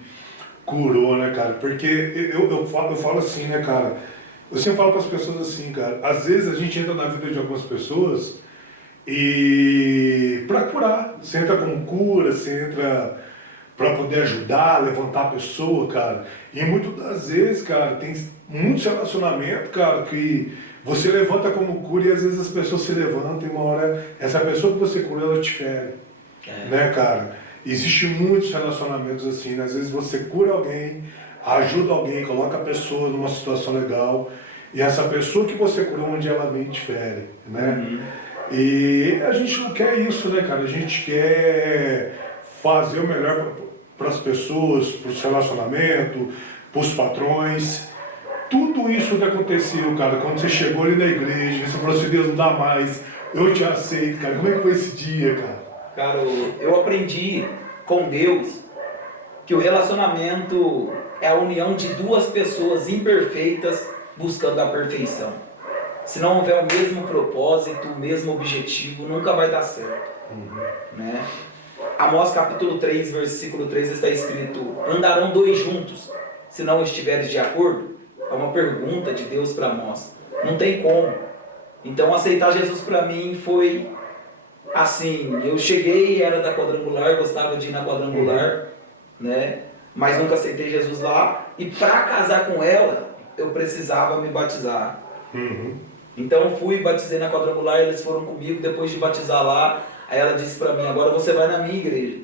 curou, né, cara? Porque eu falo assim, né, cara? Eu sempre falo para as pessoas assim, cara, às vezes a gente entra na vida de algumas pessoas e para curar, você entra como cura, você entra para poder ajudar, levantar a pessoa, cara. E muitas das vezes, cara, tem muitos relacionamentos, cara, que você levanta como cura e às vezes as pessoas se levantam e uma hora essa pessoa que você cura, ela te fere, né, cara? Existem muitos relacionamentos assim, né? Às vezes você cura alguém, ajuda alguém, coloca a pessoa numa situação legal e essa pessoa que você curou, onde ela vem, te fere, né? E a gente não quer isso, né, cara? A gente quer fazer o melhor para as pessoas, para os relacionamentos, para os patrões. Tudo isso que aconteceu, cara, quando você chegou ali na igreja, você falou assim, Deus, não dá mais, eu te aceito, cara. Como é que foi esse dia, cara? Cara, eu aprendi com Deus que o relacionamento é a união de duas pessoas imperfeitas buscando a perfeição. Se não houver o mesmo propósito, o mesmo objetivo, nunca vai dar certo. Né? Amós capítulo 3, versículo 3 está escrito: andarão dois juntos, se não estiveres de acordo? É uma pergunta de Deus para Amós. Não tem como. Então aceitar Jesus para mim foi assim, eu cheguei, era da quadrangular, gostava de ir na quadrangular, né? Mas nunca aceitei Jesus lá, e para casar com ela, eu precisava me batizar. Então fui, batizei na quadrangular, eles foram comigo, depois de batizar lá, aí ela disse para mim, agora você vai na minha igreja.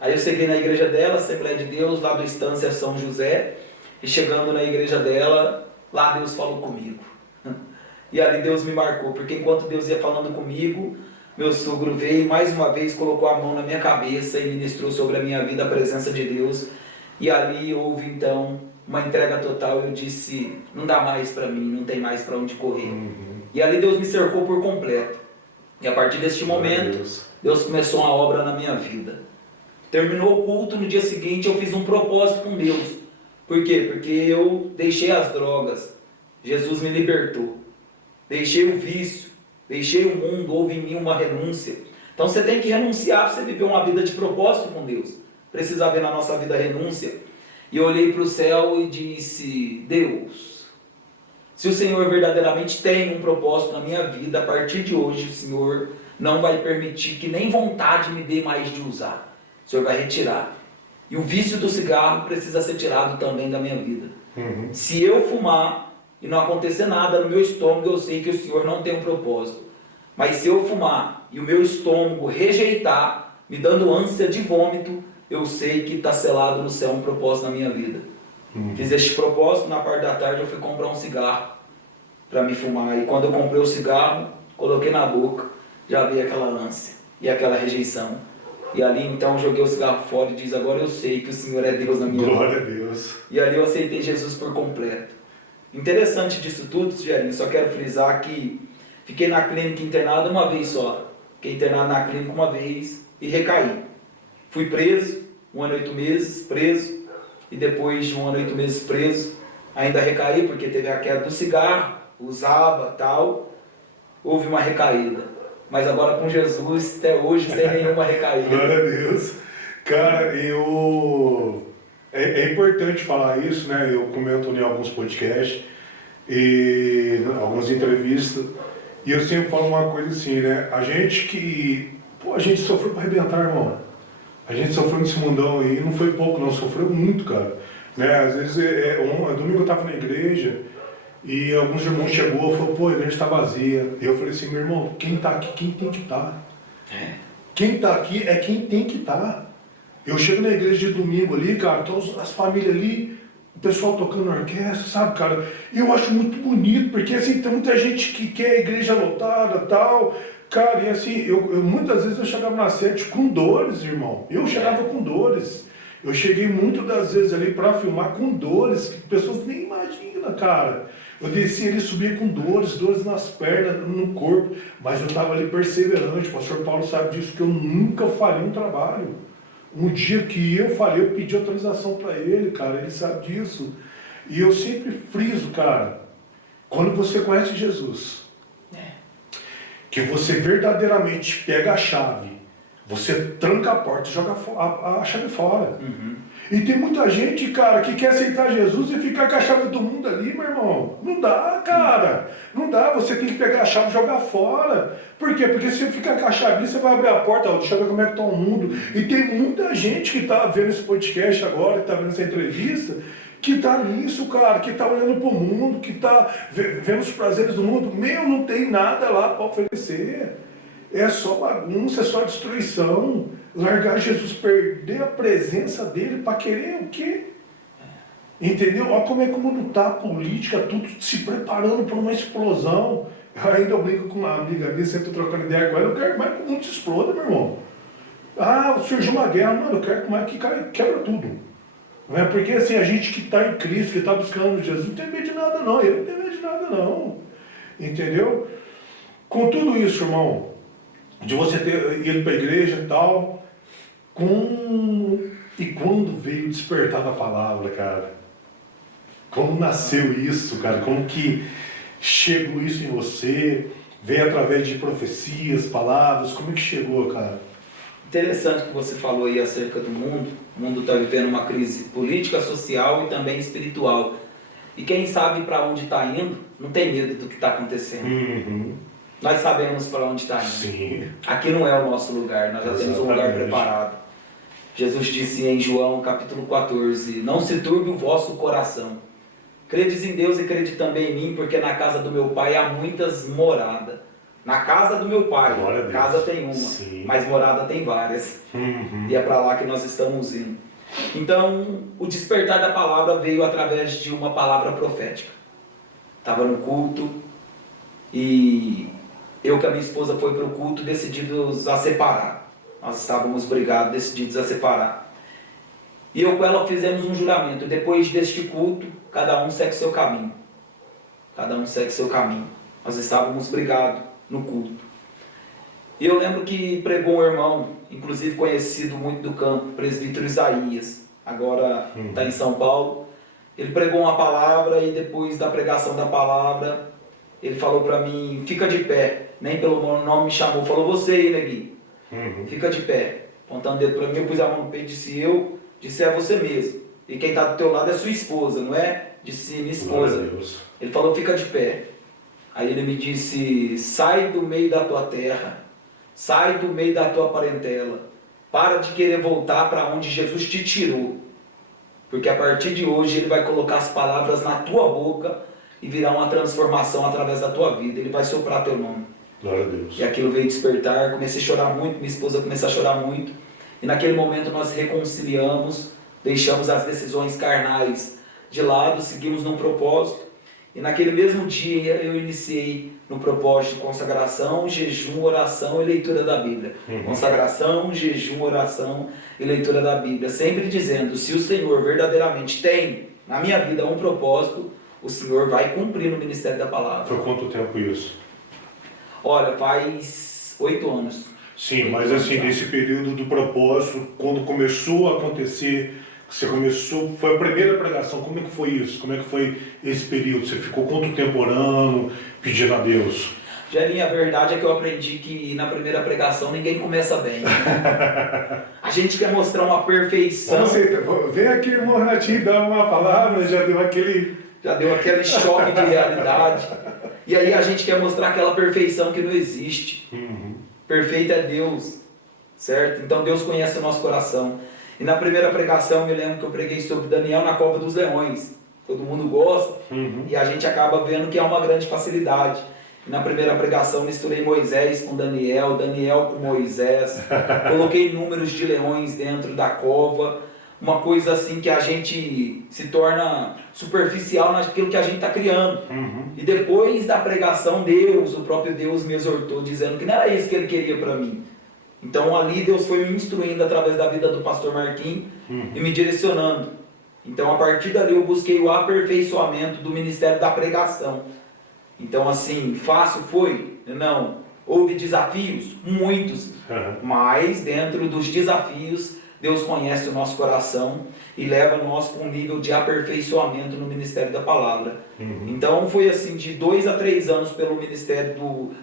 Aí eu cheguei na igreja dela, Assembleia de Deus, lá do Estância São José, e chegando na igreja dela, lá Deus falou comigo. E ali Deus me marcou, porque enquanto Deus ia falando comigo, meu sogro veio e mais uma vez colocou a mão na minha cabeça e ministrou sobre a minha vida a presença de Deus. E ali houve então uma entrega total. Eu disse, não dá mais para mim, não tem mais para onde correr. E ali Deus me cercou por completo. E a partir deste momento, Deus começou uma obra na minha vida. Terminou o culto, no dia seguinte eu fiz um propósito com Deus. Por quê? Porque eu deixei as drogas, Jesus me libertou. Deixei o vício, deixei o mundo, houve em mim uma renúncia. Então você tem que renunciar para você viver uma vida de propósito com Deus. Precisa haver na nossa vida renúncia. E eu olhei para o céu e disse, Deus, se o Senhor verdadeiramente tem um propósito na minha vida, a partir de hoje o Senhor não vai permitir que nem vontade me dê mais de usar. O Senhor vai retirar. E o vício do cigarro precisa ser tirado também da minha vida. Se eu fumar e não acontecer nada no meu estômago, eu sei que o Senhor não tem um propósito. Mas se eu fumar e o meu estômago rejeitar, me dando ânsia de vômito, eu sei que está selado no céu um propósito na minha vida. Fiz este propósito, na parte da tarde eu fui comprar um cigarro para me fumar. E quando eu comprei o cigarro, coloquei na boca, já veio aquela ânsia e aquela rejeição. E ali então eu joguei o cigarro fora e diz, agora eu sei que o Senhor é Deus na minha vida. Glória a Deus. E ali eu aceitei Jesus por completo. Interessante disso tudo, Gerinho, só quero frisar que fiquei na clínica internado uma vez só. Fiquei internado na clínica uma vez e recaí. Fui preso, 1 ano e 8 meses preso, e depois de 1 ano e 8 meses preso, ainda recaí porque teve a queda do cigarro, usava tal, houve uma recaída. Mas agora com Jesus, até hoje, sem nenhuma recaída. Glória a Deus. Cara, é importante falar isso, né? Eu comento em alguns podcasts e algumas entrevistas, e eu sempre falo uma coisa assim, né? A gente sofreu para arrebentar, irmão. A gente sofreu nesse mundão aí, não foi pouco não, sofreu muito, cara. Né? Às vezes, domingo eu tava na igreja e alguns irmãos chegou e falaram, pô, a igreja está vazia. E eu falei assim, meu irmão, quem tá aqui, quem tem que estar. Quem tá aqui é quem tem que estar. Eu chego na igreja de domingo ali, cara, todas as famílias ali, o pessoal tocando na orquestra, sabe, cara? E eu acho muito bonito, porque assim, tem muita gente que quer a igreja lotada e tal. Cara, e assim, muitas vezes eu chegava na sede com dores, irmão. Eu chegava com dores. Eu cheguei muitas das vezes ali para filmar com dores, que pessoas nem imaginam, cara. Eu descia ali, subia com dores nas pernas, no corpo, mas eu estava ali perseverante. O pastor Paulo sabe disso, que eu nunca falhei um trabalho. Um dia que eu falhei, eu pedi autorização para ele, cara, ele sabe disso. E eu sempre friso, cara, quando você conhece Jesus, que você verdadeiramente pega a chave, você tranca a porta e joga a chave fora. E tem muita gente, cara, que quer aceitar Jesus e ficar com a chave do mundo ali, meu irmão. Não dá, cara. Não dá, você tem que pegar a chave e jogar fora. Por quê? Porque se você ficar com a chave ali, você vai abrir a porta, deixa eu ver como é que está o mundo. E tem muita gente que está vendo esse podcast agora, que está vendo essa entrevista, que está nisso, cara, que está olhando para o mundo, que está vendo os prazeres do mundo. Não tem nada lá para oferecer. É só bagunça, é só destruição. Largar Jesus, perder a presença dele para querer o quê? Entendeu? Olha como é que o mundo está, a política, tudo se preparando para uma explosão. Eu ainda brinco com uma amiga minha, sempre trocando ideia com ela, eu quero mais que o mundo se exploda, meu irmão. Surgiu uma guerra, mano, como é que quebra tudo. Não é? Porque assim, a gente que está em Cristo, que está buscando Jesus, não tem medo de nada não, eu não tenho medo de nada não. Entendeu? Com tudo isso, irmão, de você ter ido para a igreja e tal, e quando veio o despertar da palavra, cara? Como nasceu isso, cara? Como que chegou isso em você? Veio através de profecias, palavras? Como é que chegou, cara? Interessante que você falou aí acerca do mundo. O mundo está vivendo uma crise política, social e também espiritual. E quem sabe para onde está indo, não tem medo do que está acontecendo. Uhum. Nós sabemos para onde está indo. Sim. Aqui não é o nosso lugar, nós já temos um lugar Exatamente. preparado. Jesus disse em João capítulo 14, não se turbe o vosso coração. Credes em Deus e crede também em mim, porque na casa do meu pai há muitas moradas. Na casa do meu pai, Glória a Deus. casa tem uma, Sim. mas morada tem várias. Uhum. E é para lá que nós estamos indo. Então, o despertar da palavra veio através de uma palavra profética. Estava no culto e eu com a minha esposa foi para o culto decididos a separar. Nós estávamos brigados, decididos a separar. E eu com ela fizemos um juramento. Depois deste culto, cada um segue seu caminho. Cada um segue seu caminho. Nós estávamos brigados no culto. E eu lembro que pregou um irmão, inclusive conhecido muito do campo, presbítero Isaías, agora está em São Paulo. Ele pregou uma palavra e depois da pregação da palavra, ele falou para mim, fica de pé, nem pelo nome me chamou, falou você aí, neguinho, fica de pé. Apontando o dedo para mim, eu pus a mão no peito e disse é você mesmo. E quem está do teu lado é sua esposa, não é? Disse minha esposa. Ele falou, fica de pé. Aí ele me disse, sai do meio da tua terra, sai do meio da tua parentela, para de querer voltar para onde Jesus te tirou, porque a partir de hoje Ele vai colocar as palavras na tua boca e virá uma transformação através da tua vida, Ele vai soprar teu nome. Glória a Deus. E aquilo veio despertar, comecei a chorar muito, minha esposa começou a chorar muito, e naquele momento nós reconciliamos, deixamos as decisões carnais de lado, seguimos num propósito. E naquele mesmo dia eu iniciei no propósito de consagração, jejum, oração e leitura da Bíblia. Consagração, jejum, oração e leitura da Bíblia. Sempre dizendo, se o Senhor verdadeiramente tem na minha vida um propósito, o Senhor vai cumprir no ministério da palavra. Foi quanto tempo isso? Olha, faz 8 anos. Sim, mas assim, nesse período do propósito, quando começou a acontecer, você começou, foi a primeira pregação, como é que foi isso? Como é que foi esse período? Você ficou quanto tempo orando, pedindo a Deus? Janinho, a verdade é que eu aprendi que na primeira pregação ninguém começa bem. A gente quer mostrar uma perfeição. Vem aqui, irmão Renatinho, dá uma palavra, já deu aquele choque de realidade. E aí a gente quer mostrar aquela perfeição que não existe. Perfeito é Deus, certo? Então Deus conhece o nosso coração. E na primeira pregação eu me lembro que eu preguei sobre Daniel na cova dos leões. Todo mundo gosta e a gente acaba vendo que é uma grande facilidade. E na primeira pregação misturei Moisés com Daniel, Daniel com Moisés. Coloquei números de leões dentro da cova. Uma coisa assim que a gente se torna superficial naquilo que a gente está criando. E depois da pregação, o próprio Deus me exortou dizendo que não era isso que Ele queria para mim. Então ali Deus foi me instruindo através da vida do pastor Marquinhos e me direcionando. Então a partir dali eu busquei o aperfeiçoamento do ministério da pregação. Então assim, fácil foi? Não. Houve desafios? Muitos. Mas dentro dos desafios, Deus conhece o nosso coração e leva nós para um nível de aperfeiçoamento no ministério da palavra. Então foi assim, de 2 a 3 anos pelo ministério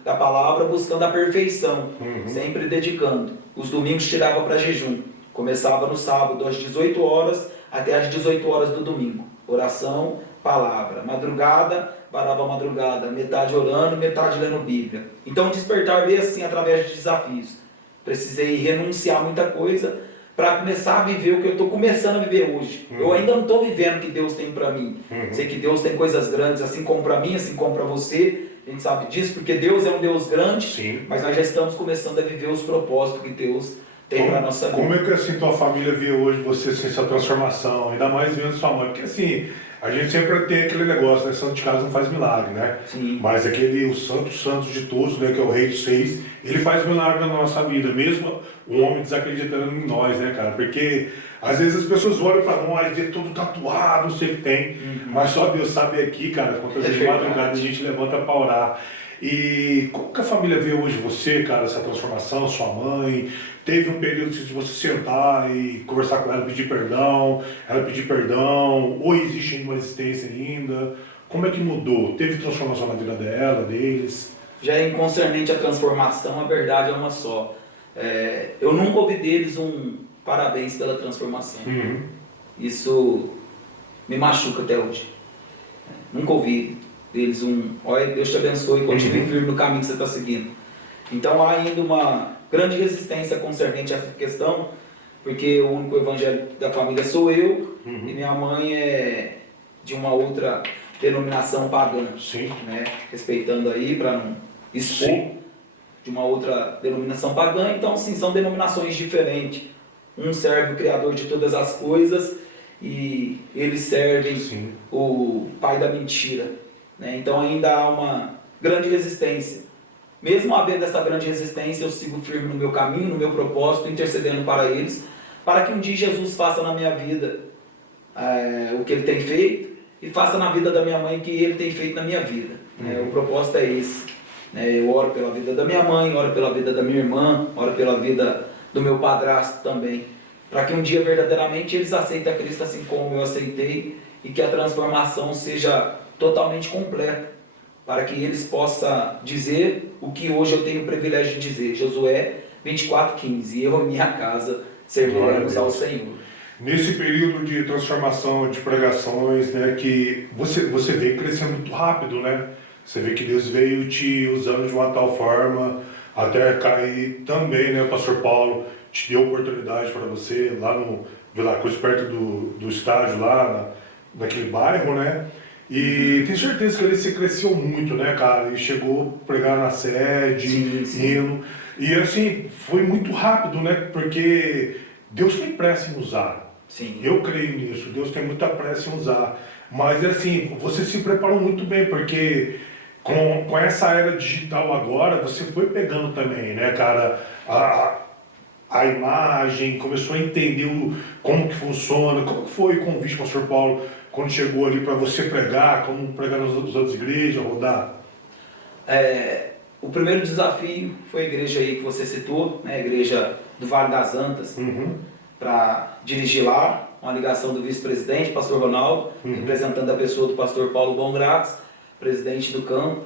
da palavra, buscando a perfeição, sempre dedicando. Os domingos tirava para jejum, começava no sábado às 18 horas até às 18 horas do domingo. Oração, palavra. Madrugada, varava a madrugada, metade orando, metade lendo Bíblia. Então o despertar veio assim, através de desafios. Precisei renunciar a muita coisa para começar a viver o que eu estou começando a viver hoje. Eu ainda não estou vivendo o que Deus tem para mim. Sei que Deus tem coisas grandes, assim como para mim, assim como para você. A gente sabe disso, porque Deus é um Deus grande, mas nós já estamos começando a viver os propósitos que Deus tem para a nossa vida. Como é que assim tua família vê hoje você sem essa transformação? Ainda mais vendo sua mãe, porque assim, A gente sempre tem aquele negócio, né? Santo de casa não faz milagre, né? Sim. Mas o santo santos de todos, né? Que é o Rei dos Seis, ele faz milagre na nossa vida, mesmo o homem desacreditando em nós, né, cara? Porque às vezes as pessoas olham pra nós, vê tudo tatuado, não sei o que tem, mas só Deus sabe aqui, cara, quantas vezes de madrugada a gente levanta pra orar. E como que a família vê hoje você, cara, essa transformação, sua mãe? Teve um período de você sentar e conversar com ela, pedir perdão, ela pedir perdão, ou existe uma resistência ainda? Como é que mudou? Teve transformação na vida dela, deles? Já em concernente à transformação, a verdade é uma só. Eu nunca ouvi deles um parabéns pela transformação. Isso me machuca até hoje. Nunca ouvi deles olha, Deus te abençoe e continue firme no caminho que você está seguindo. Então há ainda uma grande resistência concernente a essa questão, porque o único evangelho da família sou eu, e minha mãe é de uma outra denominação pagã. Sim. Né? Respeitando aí para não expor. Sim. De uma outra denominação pagã, então sim, são denominações diferentes. Um serve o Criador de todas as coisas e eles servem o pai da mentira. Né? Então ainda há uma grande resistência. Mesmo havendo essa grande resistência, eu sigo firme no meu caminho, no meu propósito, intercedendo para eles, para que um dia Jesus faça na minha vida o que ele tem feito e faça na vida da minha mãe o que ele tem feito na minha vida. O propósito é esse. Eu oro pela vida da minha mãe, oro pela vida da minha irmã, oro pela vida do meu padrasto também, para que um dia verdadeiramente eles aceitem a Cristo assim como eu aceitei e que a transformação seja totalmente completa, para que eles possam dizer o que hoje eu tenho o privilégio de dizer. Josué 24:15, eu e minha casa serviremos ao Senhor. Nesse período de transformação, de pregações, né, que você veio crescendo muito rápido, né? Você vê que Deus veio te usando de uma tal forma, até cair também, né? O pastor Paulo te deu oportunidade para você lá no Vila Cruz, perto do estádio, lá naquele bairro, né? E tenho certeza que ele se cresceu muito, né, cara? E chegou a pregar na sede, hino. E assim, foi muito rápido, né? Porque Deus tem pressa em usar. Sim. Eu creio nisso, Deus tem muita pressa em usar. Mas assim, você se preparou muito bem, porque com essa era digital agora, você foi pegando também, né, cara, a imagem, começou a entender como que funciona. Como que foi o convite, pastor Paulo, quando chegou ali para você pregar, como pregar nas outras igrejas, rodar? O primeiro desafio foi a igreja aí que você citou, né, a igreja do Vale das Antas, para dirigir lá, uma ligação do vice-presidente, pastor Ronaldo, representando a pessoa do pastor Paulo Bongrates, presidente do campo,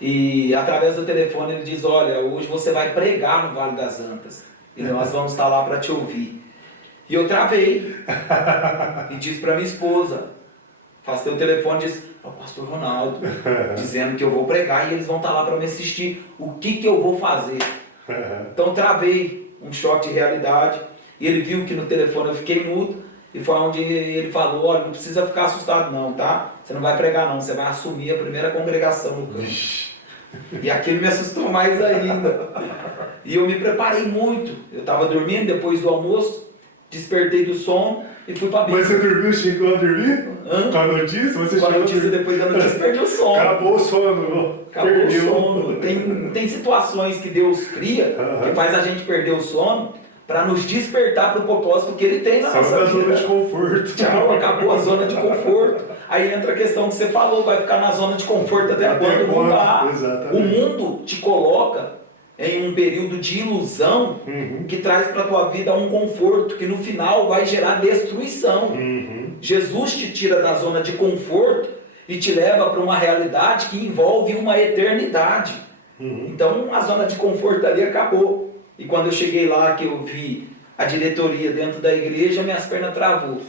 e através do telefone ele diz, olha, hoje você vai pregar no Vale das Antas, e nós vamos estar lá para te ouvir. E eu travei, e disse para minha esposa, afastei o telefone e disse, é o pastor Ronaldo, dizendo que eu vou pregar e eles vão estar lá para me assistir, o que eu vou fazer? Então travei, um choque de realidade, e ele viu que no telefone eu fiquei mudo, e foi onde ele falou, olha, não precisa ficar assustado não, tá? Você não vai pregar não, você vai assumir a primeira congregação no campo. E aquilo me assustou mais ainda. E eu me preparei muito. Eu estava dormindo depois do almoço, despertei do sono e fui para a Bíblia. Mas você dormiu, chegou a dormir? Com a notícia? Com a notícia, depois da notícia, perdi o sono. Acabou o sono. Acabou o sono. Tem situações que Deus cria, que faz a gente perder o sono, para nos despertar para o propósito que Ele tem na nossa vida. Zona de conforto. Tchau, acabou a zona de conforto. Aí entra a questão que você falou, vai ficar na zona de conforto até quando mudar. O mundo te coloca em um período de ilusão que traz para a tua vida um conforto que no final vai gerar destruição. Jesus te tira da zona de conforto e te leva para uma realidade que envolve uma eternidade. Então a zona de conforto ali acabou. E quando eu cheguei lá, que eu vi a diretoria dentro da igreja, minhas pernas travou.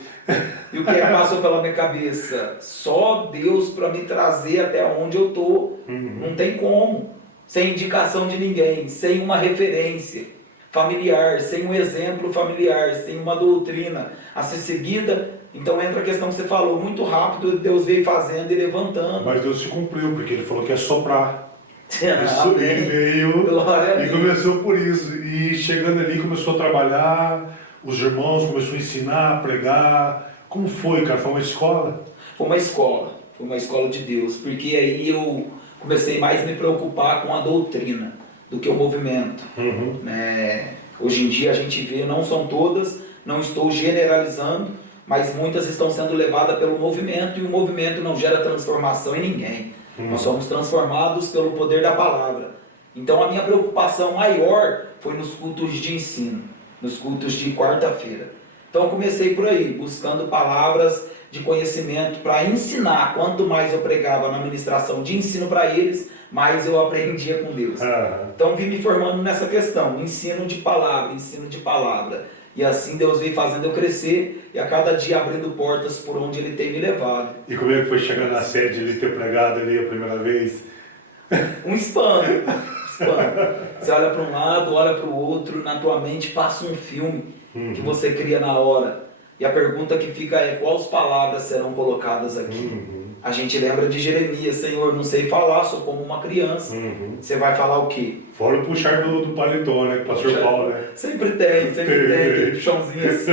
E o que passou pela minha cabeça? Só Deus para me trazer até onde eu estou. Não tem como. Sem indicação de ninguém, sem uma referência familiar, sem um exemplo familiar, sem uma doutrina a ser seguida. Então entra a questão que você falou, muito rápido Deus veio fazendo e levantando. Mas Deus se cumpriu, porque Ele falou que é soprar. Ele veio e começou por isso. E chegando ali, começou a trabalhar, os irmãos começou a ensinar, a pregar. Como foi, cara? Foi uma escola? Foi uma escola de Deus, porque aí eu comecei mais a me preocupar com a doutrina do que o movimento. Hoje em dia a gente vê, não são todas, não estou generalizando, mas muitas estão sendo levadas pelo movimento, e o movimento não gera transformação em ninguém. Nós somos transformados pelo poder da palavra. Então a minha preocupação maior foi nos cultos de ensino, nos cultos de quarta-feira. Então eu comecei por aí, buscando palavras de conhecimento para ensinar. Quanto mais eu pregava na ministração de ensino para eles, mais eu aprendia com Deus. Então vim me formando nessa questão, ensino de palavra. E assim Deus veio fazendo eu crescer, e a cada dia abrindo portas por onde Ele tem me levado. E como é que foi chegar na sede ali, ter pregado ali a primeira vez? Um espanto. Você olha para um lado, olha para o outro, na tua mente passa um filme que você cria na hora. E a pergunta que fica é: quais palavras serão colocadas aqui? A gente lembra de Jeremias: Senhor, não sei falar, sou como uma criança. Você vai falar o quê? Fora o puxar do paletó, né? Pastor Paulo, né? Sempre tem aquele puxãozinho assim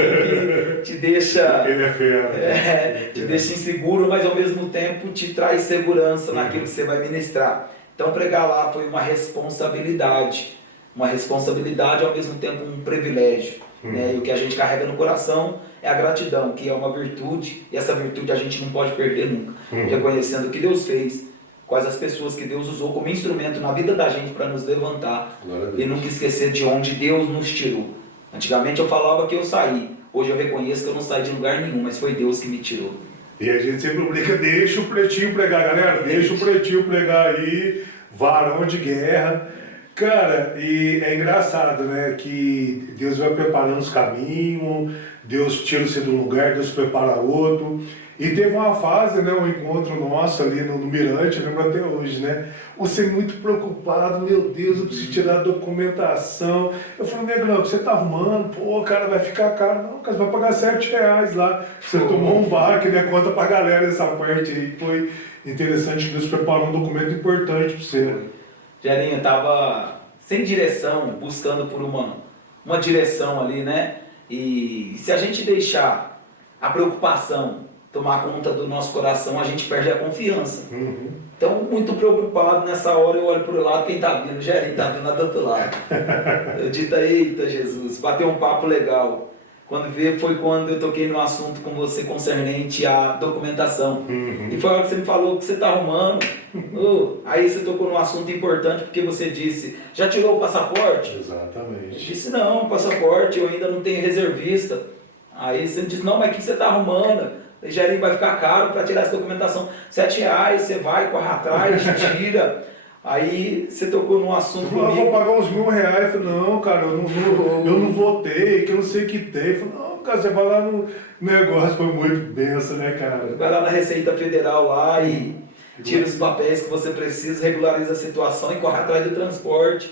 que te deixa... Ele é fera. Te deixa inseguro, mas ao mesmo tempo te traz segurança naquilo que você vai ministrar. Então pregar lá foi uma responsabilidade ao mesmo tempo um privilégio. Né? E o que a gente carrega no coração é a gratidão, que é uma virtude, e essa virtude a gente não pode perder nunca. Reconhecendo o que Deus fez, quais as pessoas que Deus usou como instrumento na vida da gente para nos levantar, e nunca esquecer de onde Deus nos tirou. Antigamente eu falava que eu saí, hoje eu reconheço que eu não saí de lugar nenhum, mas foi Deus que me tirou. E a gente sempre brinca: deixa o pretinho pregar, galera, deixa o pretinho pregar aí, varão de guerra. Cara, e é engraçado, né, que Deus vai preparando os caminhos, Deus tira você de um lugar, Deus prepara outro. E teve uma fase, né, um encontro nosso ali no Mirante, eu lembro até hoje, né? Você muito preocupado: meu Deus, eu preciso tirar a documentação. Eu falei: Negrão, você tá arrumando? Pô, cara, vai ficar caro. Não, cara, você vai pagar R$7 lá. Você tomou um baque, né? Conta pra galera essa parte aí. Foi interessante que Deus preparou um documento importante pra você. Gerinho, eu tava sem direção, buscando por uma direção ali, né? E se a gente deixar a preocupação tomar conta do nosso coração, a gente perde a confiança. Então, muito preocupado, nessa hora eu olho para o lado, quem está vindo? O Gerinho está vindo lá do outro lado. Eu dito: eita Jesus, bateu um papo legal. Quando vê, foi quando eu toquei no assunto com você concernente à documentação. E foi a hora que você me falou que você está arrumando. Aí você tocou num assunto importante, porque você disse: já tirou o passaporte? Exatamente. Eu disse: não, passaporte, eu ainda não tenho reservista. Aí você disse: não, mas o que você está arrumando? Gerinho, vai ficar caro para tirar essa documentação. R$7, você vai, corre atrás, tira. Aí você tocou num assunto comigo. Eu vou pagar uns R$1.000. Eu falei: não, cara, eu não votei, que eu não sei o que tem. Eu falei: não, cara, você vai lá no negócio. Foi muito benção, né, cara? Vai lá na Receita Federal lá e tira os papéis que você precisa, regulariza a situação e corre atrás do transporte.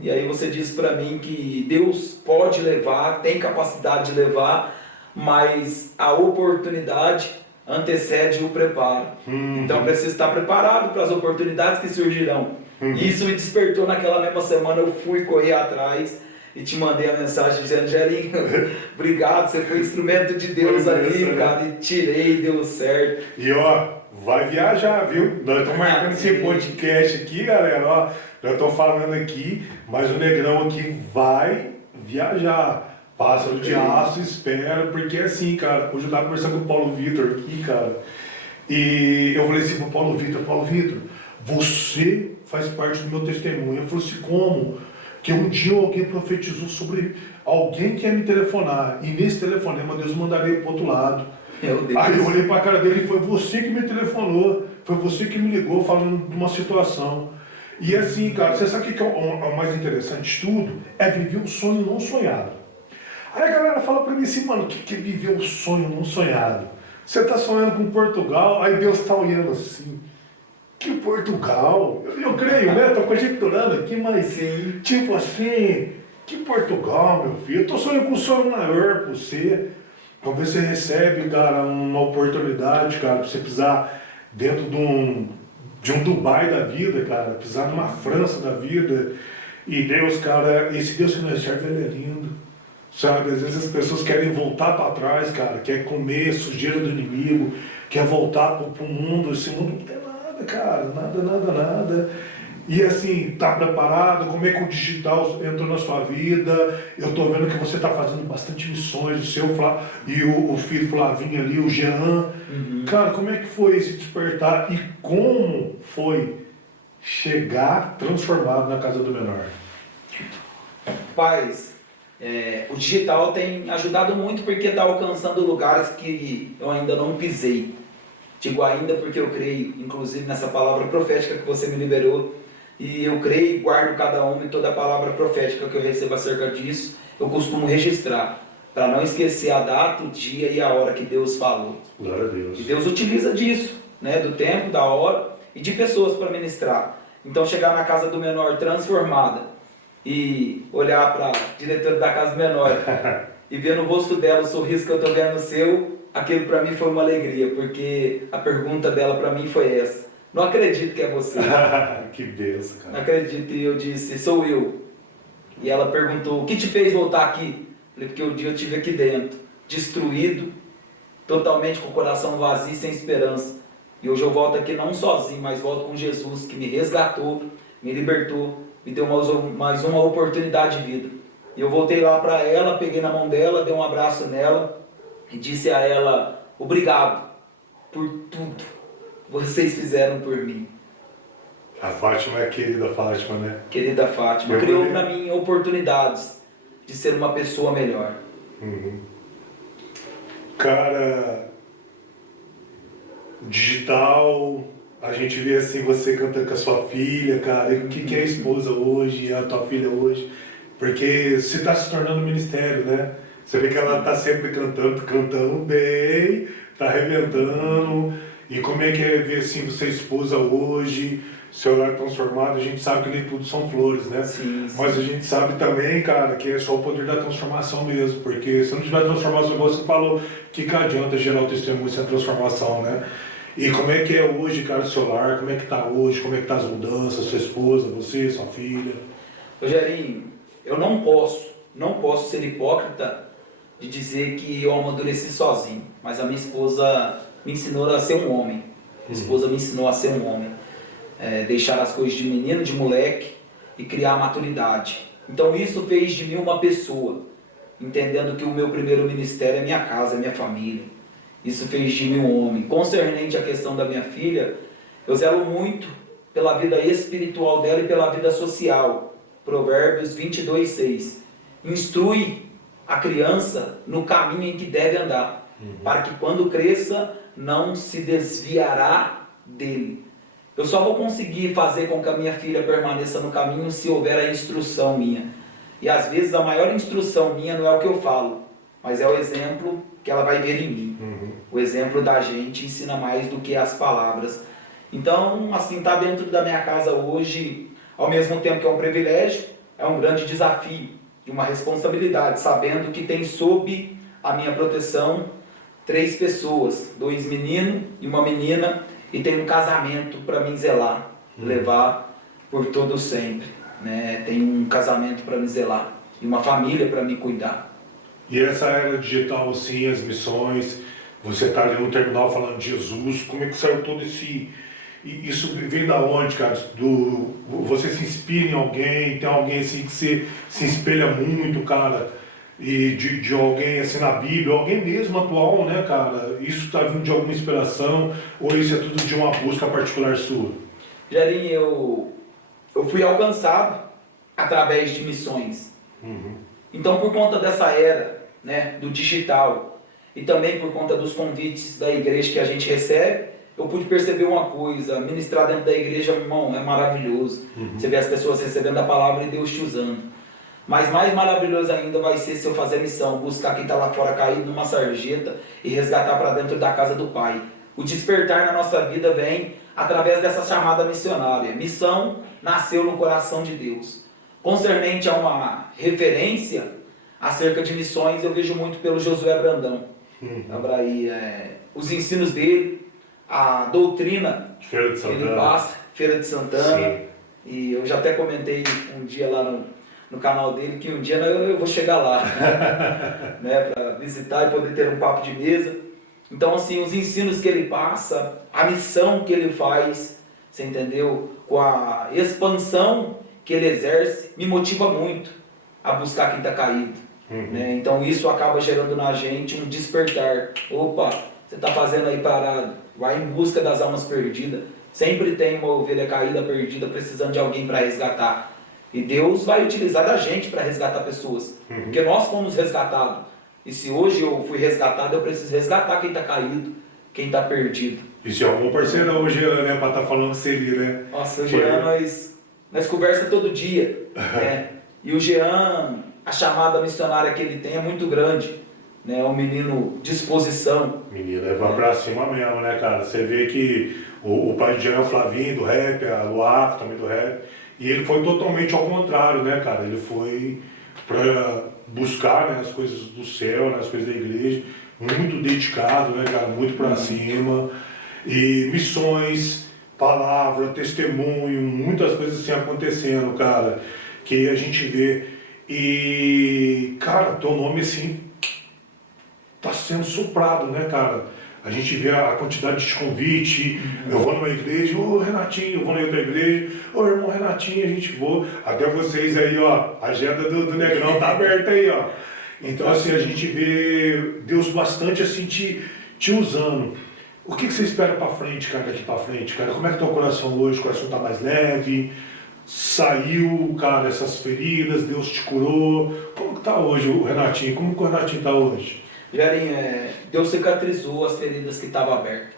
E aí você disse para mim que Deus pode levar, tem capacidade de levar, mas a oportunidade antecede o preparo. Então preciso estar preparado para as oportunidades que surgirão. Isso me despertou naquela mesma semana. Eu fui correr atrás e te mandei a mensagem dizendo: Gerinho, obrigado, você foi instrumento de Deus ali, cara, e tirei, deu certo. E ó, vai viajar, viu? Nós estamos marcando esse podcast aqui, galera, ó, nós estamos falando aqui, mas o Negrão aqui vai viajar. Pássaro de aço, espera, porque assim, cara, hoje eu estava conversando com o Paulo Vitor aqui, cara, e eu falei assim pro Paulo Vitor: você faz parte do meu testemunho. Eu falei assim: como? Que um dia alguém profetizou sobre alguém que ia me telefonar, e nesse telefonema Deus mandaria pro outro lado. Aí eu olhei pra cara dele e foi você que me telefonou, foi você que me ligou falando de uma situação. E assim, cara, você sabe o que é o mais interessante de tudo? É viver um sonho não sonhado. Aí a galera fala pra mim assim: mano, o que é viver um sonho não sonhado? Você tá sonhando com Portugal, aí Deus tá olhando assim: que Portugal? Eu creio, né? Tô conjecturando aqui, mas sim, tipo assim, que Portugal, meu filho? Eu tô sonhando com um sonho maior pra você. Talvez você recebe, cara, uma oportunidade, cara, pra você pisar dentro de um Dubai da vida, cara, pisar numa França da vida. E Deus, cara, esse Deus que nós serve, ele é lindo. Sabe, às vezes as pessoas querem voltar para trás, cara, quer comer sujeira do inimigo, quer voltar pro mundo, esse mundo não tem nada, cara, nada. E assim, tá preparado? Como é que o digital entrou na sua vida? Eu tô vendo que você está fazendo bastante missões, o seu e o filho Flavinho ali, o Jean. Cara, como é que foi esse despertar e como foi chegar transformado na casa do menor? Paz, o digital tem ajudado muito porque está alcançando lugares que eu ainda não pisei. Digo ainda porque eu creio, inclusive nessa palavra profética que você me liberou, e eu creio e guardo cada um e toda a palavra profética que eu recebo acerca disso, eu costumo registrar, para não esquecer a data, o dia e a hora que Deus falou. Glória a Deus. E Deus utiliza disso, né, do tempo, da hora e de pessoas para ministrar. Então chegar na casa do menor transformada e olhar para a diretora da casa do menor e ver no rosto dela o sorriso que eu estou vendo no seu, aquilo para mim foi uma alegria, porque a pergunta dela para mim foi essa: não acredito que é você. Que benção, cara. Não acredito. E eu disse: sou eu. E ela perguntou: o que te fez voltar aqui? Falei: porque um dia eu estive aqui dentro, destruído, totalmente com o coração vazio e sem esperança. E hoje eu volto aqui não sozinho, mas volto com Jesus, que me resgatou, me libertou, me deu mais uma oportunidade de vida. E eu voltei lá para ela, peguei na mão dela, dei um abraço nela e disse a ela: obrigado por tudo que vocês fizeram por mim. A Fátima é a querida Fátima, né? Querida Fátima, criou para mim oportunidades de ser uma pessoa melhor. Cara, digital, a gente vê assim você cantando com a sua filha, cara, e o que é a esposa hoje, a tua filha hoje, porque você está se tornando um ministério, né? Você vê que ela está sempre cantando bem, está arrebentando, e como é que é ver assim você esposa hoje, seu lar transformado? A gente sabe que nem tudo são flores, né? Sim. Mas a gente sabe também, cara, que é só o poder da transformação mesmo, porque se não tiver transformação, igual você falou, que adianta gerar o testemunho sem transformação, né? E como é que é hoje, cara, o seu lar? Como é que tá hoje? Como é que tá as mudanças? Sua esposa, você, sua filha? Rogerinho, eu não posso ser hipócrita de dizer que eu amadureci sozinho, mas a minha esposa me ensinou a ser um homem. Minha esposa me ensinou a ser um homem. Deixar as coisas de menino, de moleque e criar maturidade. Então isso fez de mim uma pessoa, entendendo que o meu primeiro ministério é minha casa, é minha família. Isso fez de mim um homem. Concernente à questão da minha filha, eu zelo muito pela vida espiritual dela e pela vida social. Provérbios 22:6. Instrui a criança no caminho em que deve andar, para que quando cresça não se desviará dele. Eu só vou conseguir fazer com que a minha filha permaneça no caminho se houver a instrução minha. E às vezes a maior instrução minha não é o que eu falo, mas é o exemplo que ela vai ver em mim. O exemplo da gente ensina mais do que as palavras. Então, assim, tá dentro da minha casa hoje, ao mesmo tempo que é um privilégio, é um grande desafio e uma responsabilidade, sabendo que tem sob a minha proteção 3 pessoas, 2 meninos e uma menina, e tem um casamento para me zelar, levar por todo sempre, né? Tem um casamento para me zelar e uma família para me cuidar. E essa era digital, assim, as missões, você está ali no terminal falando de Jesus, como é que saiu todo esse... Isso vem da onde, cara? Você se inspira em alguém, tem alguém assim que você se espelha muito, cara, e de alguém assim na Bíblia, alguém mesmo atual, né, cara? Isso está vindo de alguma inspiração, ou isso é tudo de uma busca particular sua? Jairinho, eu fui alcançado através de missões. Então, por conta dessa era, né, do digital, e também por conta dos convites da igreja que a gente recebe, eu pude perceber uma coisa: ministrar dentro da igreja, irmão, é maravilhoso. Você vê as pessoas recebendo a palavra e Deus te usando. Mas mais maravilhoso ainda vai ser se eu fazer missão, buscar quem está lá fora caído numa sarjeta e resgatar para dentro da casa do Pai. O despertar na nossa vida vem através dessa chamada missionária. Missão nasceu no coração de Deus. Concernente a uma referência acerca de missões, eu vejo muito pelo Josué Brandão. Abraí, os ensinos dele, a doutrina Feira de Santana. Ele passa, Feira de Santana. Sim. E eu já até comentei um dia lá no canal dele que um dia eu vou chegar lá, né, para visitar e poder ter um papo de mesa. Então, assim, os ensinos que ele passa, a missão que ele faz, você entendeu? Com a expansão que ele exerce, me motiva muito a buscar quem está caído. Né? Então, isso acaba gerando na gente um despertar. Opa, você está fazendo aí parado, vai em busca das almas perdidas. Sempre tem uma ovelha caída, perdida, precisando de alguém para resgatar. E Deus vai utilizar da gente para resgatar pessoas. Porque nós fomos resgatados. E se hoje eu fui resgatado, eu preciso resgatar quem está caído, quem está perdido. E se algum parceirão, o Jean, né, para estar falando com ele, né? Nossa, o Jean, nós conversa todo dia. Né? E o Jean, a chamada missionária que ele tem é muito grande. Né? É um menino disposição. Menino, vai pra cima mesmo, né, cara? Você vê que o pai de Jean é o Flavinho, do rap, a Luaf também do rap. E ele foi totalmente ao contrário, né, cara? Ele foi para buscar, né, as coisas do céu, né, as coisas da igreja, muito dedicado, né, cara? Muito pra cima. E missões, palavra, testemunho, muitas coisas assim acontecendo, cara, que a gente vê. E, cara, teu nome assim tá sendo soprado, né, cara? A gente vê a quantidade de convite, eu vou numa igreja, ô Renatinho, eu vou na outra igreja, ô irmão Renatinho, a gente voa. Até vocês aí, ó, a agenda do Negrão tá aberta aí, ó. Então, assim, a gente vê Deus bastante assim te usando. O que você espera pra frente, cara, daqui pra frente, cara? Como é que tá o coração hoje? O coração tá mais leve? Saiu, cara, essas feridas, Deus te curou? Como que tá hoje o Renatinho? Como que o Renatinho tá hoje? Jairinho, Deus cicatrizou as feridas que estavam abertas.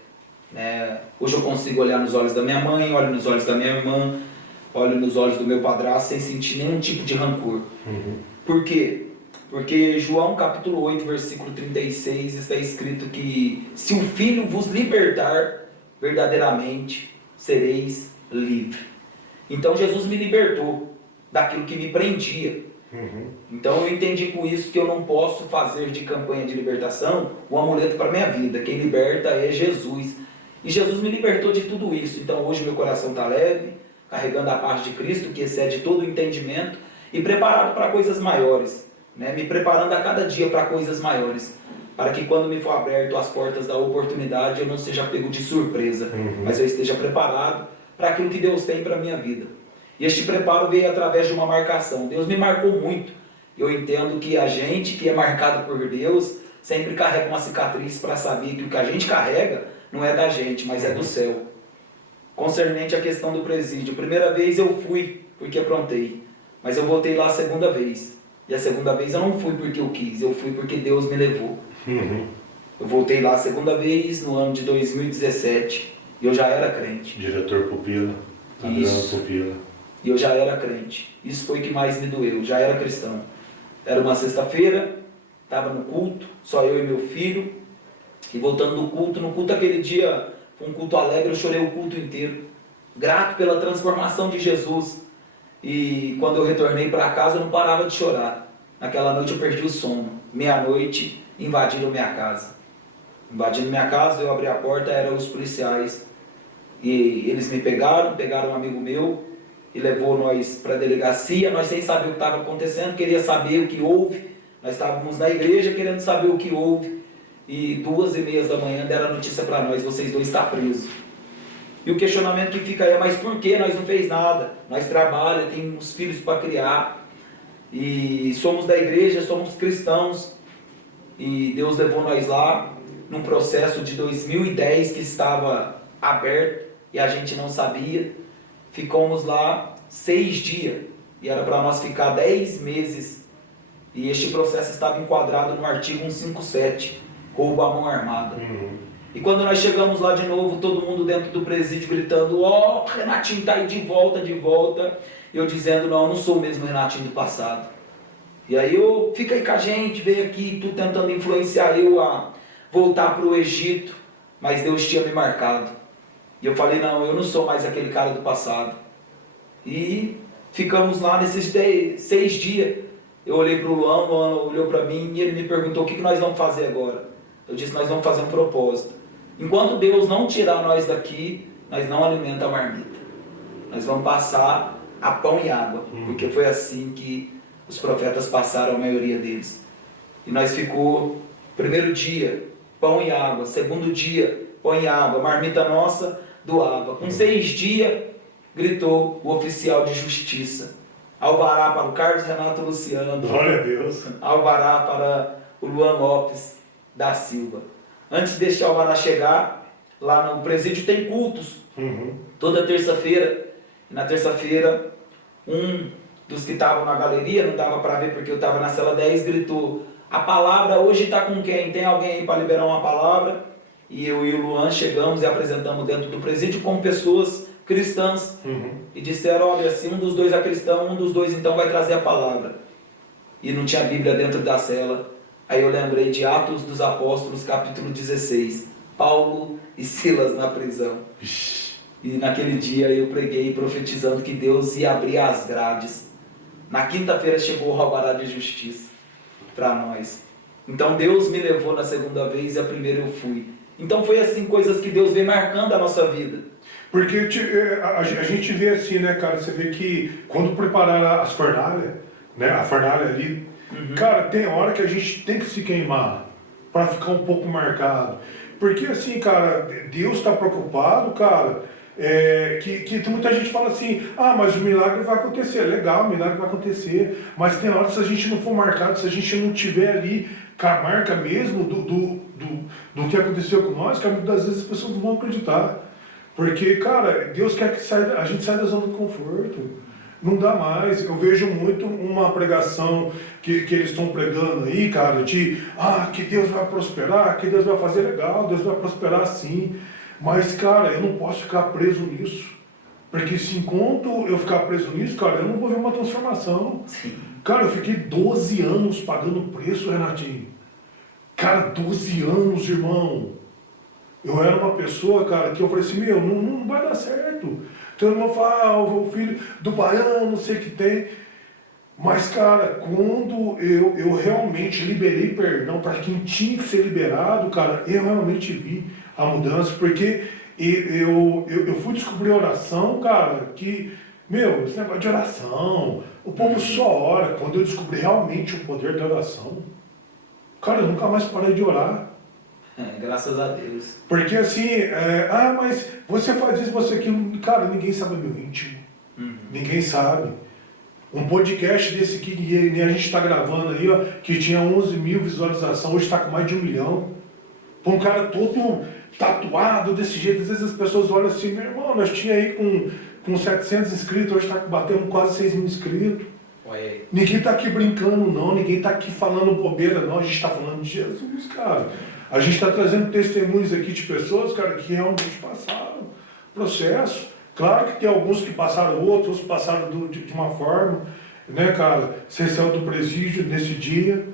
Né? Hoje eu consigo olhar nos olhos da minha mãe, olho nos olhos da minha irmã, olho nos olhos do meu padrasto sem sentir nenhum tipo de rancor. Por quê? Porque João capítulo 8, versículo 36 está escrito que se o Filho vos libertar, verdadeiramente sereis livres. Então Jesus me libertou daquilo que me prendia. Então eu entendi com isso que eu não posso fazer de campanha de libertação um amuleto para a minha vida. Quem liberta é Jesus. E Jesus me libertou de tudo isso. Então hoje meu coração está leve, carregando a paz de Cristo, que excede todo o entendimento, e preparado para coisas maiores. Né? Me preparando a cada dia para coisas maiores. Para que quando me for aberto as portas da oportunidade, eu não seja pego de surpresa, mas eu esteja preparado para aquilo que Deus tem para a minha vida. E este preparo veio através de uma marcação. Deus me marcou muito. Eu entendo que a gente que é marcado por Deus sempre carrega uma cicatriz para saber que o que a gente carrega não é da gente, mas é do céu. Concernente à questão do presídio. Primeira vez eu fui porque aprontei, mas eu voltei lá a segunda vez. E a segunda vez eu não fui porque eu quis, eu fui porque Deus me levou. Eu voltei lá a segunda vez no ano de 2017 e eu já era crente. Diretor Pupila, Adriano Pupila. E eu já era crente. Isso foi o que mais me doeu. Já era cristão. Era uma sexta-feira, estava no culto, só eu e meu filho. E voltando do culto, no culto aquele dia, foi um culto alegre, eu chorei o culto inteiro. Grato pela transformação de Jesus. E quando eu retornei para casa, eu não parava de chorar. Naquela noite eu perdi o sono. Meia-noite, invadiram minha casa. Invadindo minha casa, eu abri a porta, eram os policiais. E eles me pegaram um amigo meu, e levou nós para a delegacia, nós sem saber o que estava acontecendo, queria saber o que houve, nós estávamos na igreja querendo saber o que houve, e 2h30 da manhã deram a notícia para nós, vocês dois estão presos. E o questionamento que fica é, mas por que nós não fez nada? Nós trabalhamos, temos filhos para criar, e somos da igreja, somos cristãos, e Deus levou nós lá, num processo de 2010 que estava aberto, e a gente não sabia. Ficamos lá 6 dias e era para nós ficar 10 meses. E este processo estava enquadrado no artigo 157, roubo à mão armada. E quando nós chegamos lá de novo, todo mundo dentro do presídio gritando, ó, Renatinho tá aí de volta, de volta. E eu dizendo, não, eu não sou o mesmo Renatinho do passado. E aí eu, fica aí com a gente, veio aqui, tu tentando influenciar eu a voltar para o Egito, mas Deus tinha me marcado. E eu falei, não, eu não sou mais aquele cara do passado. E ficamos lá nesses 6 dias. Eu olhei para o Luan olhou para mim e ele me perguntou, o que nós vamos fazer agora? Eu disse, nós vamos fazer um propósito. Enquanto Deus não tirar nós daqui, nós não alimentamos a marmita. Nós vamos passar a pão e água. Porque foi assim que os profetas passaram, a maioria deles. E nós ficou, primeiro dia, pão e água. Segundo dia, pão e água. Marmita nossa, doava. Com 6 dias, gritou o oficial de justiça. Alvará para o Carlos Renato Luciano. Glória a Deus. Alvará para o Luan Lopes da Silva. Antes deste alvará chegar, lá no presídio tem cultos. Toda terça-feira. E na terça-feira, um dos que estavam na galeria, não dava para ver porque eu estava na cela 10, gritou: a palavra hoje está com quem? Tem alguém aí para liberar uma palavra? E eu e o Luan chegamos e apresentamos dentro do presídio com pessoas cristãs. E disseram: olha, se um dos dois é cristão, um dos dois então vai trazer a palavra. E não tinha Bíblia dentro da cela. Aí eu lembrei de Atos dos Apóstolos, capítulo 16. Paulo e Silas na prisão. E naquele dia eu preguei profetizando que Deus ia abrir as grades. Na quinta-feira chegou o alvará de justiça para nós. Então Deus me levou na segunda vez e a primeira eu fui. Então foi assim, coisas que Deus vem marcando a nossa vida. Porque a gente vê assim, né, cara? Você vê que quando prepararam as fornalhas, né? A fornalha ali, cara, tem hora que a gente tem que se queimar para ficar um pouco marcado. Porque assim, cara, Deus está preocupado, cara. Que muita gente fala assim: ah, mas o milagre vai acontecer. Legal, o milagre vai acontecer, mas tem hora, se a gente não for marcado, se a gente não tiver ali com a marca mesmo do que aconteceu com nós, cara, muitas vezes as pessoas não vão acreditar. Porque, cara, Deus quer que a gente saia da zona de conforto. Não dá mais. Eu vejo muito uma pregação que eles estão pregando aí, cara, de que Deus vai prosperar, que Deus vai fazer legal, Deus vai prosperar sim. Mas, cara, eu não posso ficar preso nisso. Porque se enquanto eu ficar preso nisso, cara, eu não vou ver uma transformação. Sim. Cara, eu fiquei 12 anos pagando preço, Renatinho. Cara, 12 anos, irmão. Eu era uma pessoa, cara, que eu falei assim: meu, não vai dar certo. Então, irmão fala: o filho do baiano, não sei o que tem. Mas, cara, quando eu realmente liberei perdão para quem tinha que ser liberado, cara, eu realmente vi a mudança, porque eu fui descobrir oração, cara, que, meu, esse negócio de oração, o povo só ora. Quando eu descobri realmente o poder da oração, cara, eu nunca mais parei de orar. Graças a Deus. Porque assim, mas você faz isso, você aquilo, cara, ninguém sabe o meu íntimo. Ninguém sabe. Um podcast desse aqui, que a gente está gravando aí, ó, que tinha 11 mil visualizações, hoje está com mais de 1 milhão. Pô, um cara todo tatuado desse jeito, às vezes as pessoas olham assim: meu irmão, nós tinha aí com 700 inscritos, hoje está batendo quase 6 mil inscritos. Oi. Ninguém está aqui brincando não, ninguém está aqui falando bobeira não, a gente está falando de Jesus, cara. A gente está trazendo testemunhos aqui de pessoas, cara, que realmente passaram processo. Claro que tem alguns que passaram outros passaram de uma forma, né, cara? Você saiu do presídio nesse dia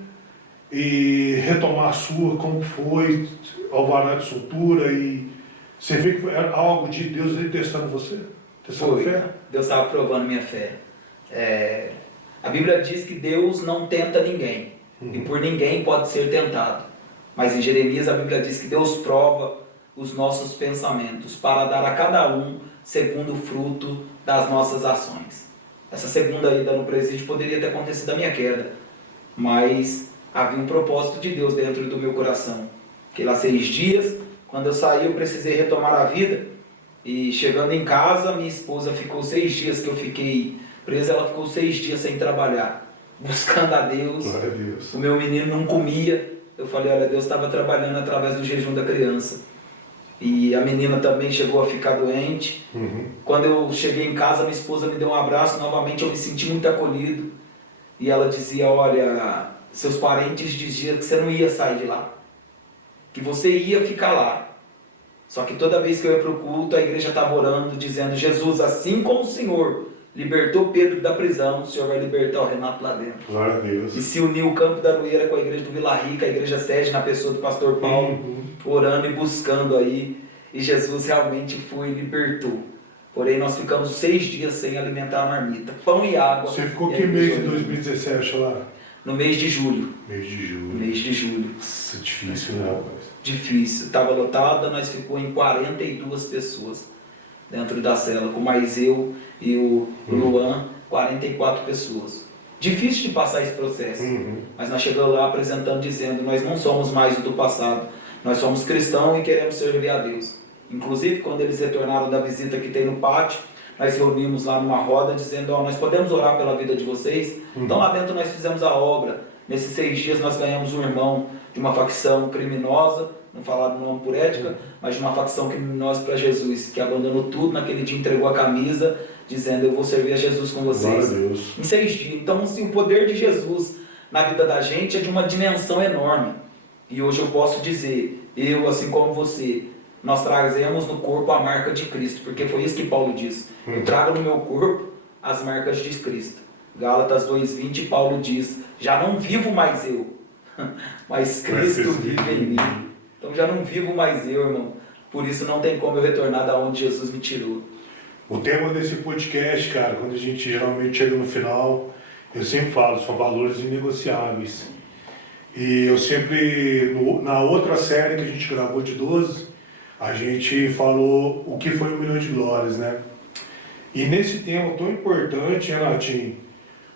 e retomar a sua, como foi, alvará de soltura, e você vê que foi algo de Deus aí testando você? Testando fé? Deus estava provando minha fé. A Bíblia diz que Deus não tenta ninguém, e por ninguém pode ser tentado. Mas em Jeremias a Bíblia diz que Deus prova os nossos pensamentos para dar a cada um segundo o fruto das nossas ações. Essa segunda ida no presídio poderia ter acontecido a minha queda, mas havia um propósito de Deus dentro do meu coração. Fiquei lá 6 dias, quando eu saí eu precisei retomar a vida, e chegando em casa, minha esposa ficou 6 dias que eu fiquei presa, ela ficou 6 dias sem trabalhar, buscando a Deus. Glória a Deus. O meu menino não comia. Eu falei: olha, Deus estava trabalhando através do jejum da criança. E a menina também chegou a ficar doente. Quando eu cheguei em casa, minha esposa me deu um abraço, novamente eu me senti muito acolhido. E ela dizia: olha, seus parentes diziam que você não ia sair de lá, que você ia ficar lá. Só que toda vez que eu ia para o culto, a igreja estava orando, dizendo: Jesus, assim como o Senhor libertou Pedro da prisão, o Senhor vai libertar o Renato lá dentro. Glória a Deus. E se uniu o Campo da Aroeira com a igreja do Vila Rica, a igreja sede na pessoa do pastor Paulo, orando e buscando aí. E Jesus realmente foi e libertou. Porém, nós ficamos 6 dias sem alimentar a marmita. Pão e água. Você ficou que mês de 2017 lá? No mês de julho. Mês de julho. Mês de julho. Isso é difícil, né, rapaz? Difícil. Estava lotada, nós ficou em 42 pessoas dentro da cela, com mais eu e o Luan, 44 pessoas. Difícil de passar esse processo, mas nós chegamos lá apresentando, dizendo: nós não somos mais o do passado, Nós somos cristãos e queremos servir a Deus. Inclusive, quando eles retornaram da visita que tem no pátio, nós reunimos lá numa roda dizendo, nós podemos orar pela vida de vocês? Então lá dentro nós fizemos a obra. Nesses 6 dias nós ganhamos um irmão de uma facção criminosa, não falaram o nome por ética, mas de uma facção criminosa para Jesus, que abandonou tudo, naquele dia entregou a camisa, dizendo, eu vou servir a Jesus com vocês. Em 6 dias. Então, assim, o poder de Jesus na vida da gente é de uma dimensão enorme. E hoje eu posso dizer, eu, assim como você, nós trazemos no corpo a marca de Cristo, porque foi isso que Paulo diz. Eu trago no meu corpo as marcas de Cristo. Gálatas 2:20, Paulo diz, já não vivo mais eu, mas Cristo vive em mim. Então já não vivo mais eu, irmão. Por isso não tem como eu retornar da onde Jesus me tirou. O tema desse podcast, cara, quando a gente geralmente chega no final, eu sempre falo, são valores inegociáveis. E eu sempre, na outra série que a gente gravou de 12, a gente falou o que foi 1 milhão de glórias, né? E nesse tema tão importante, Renatinho,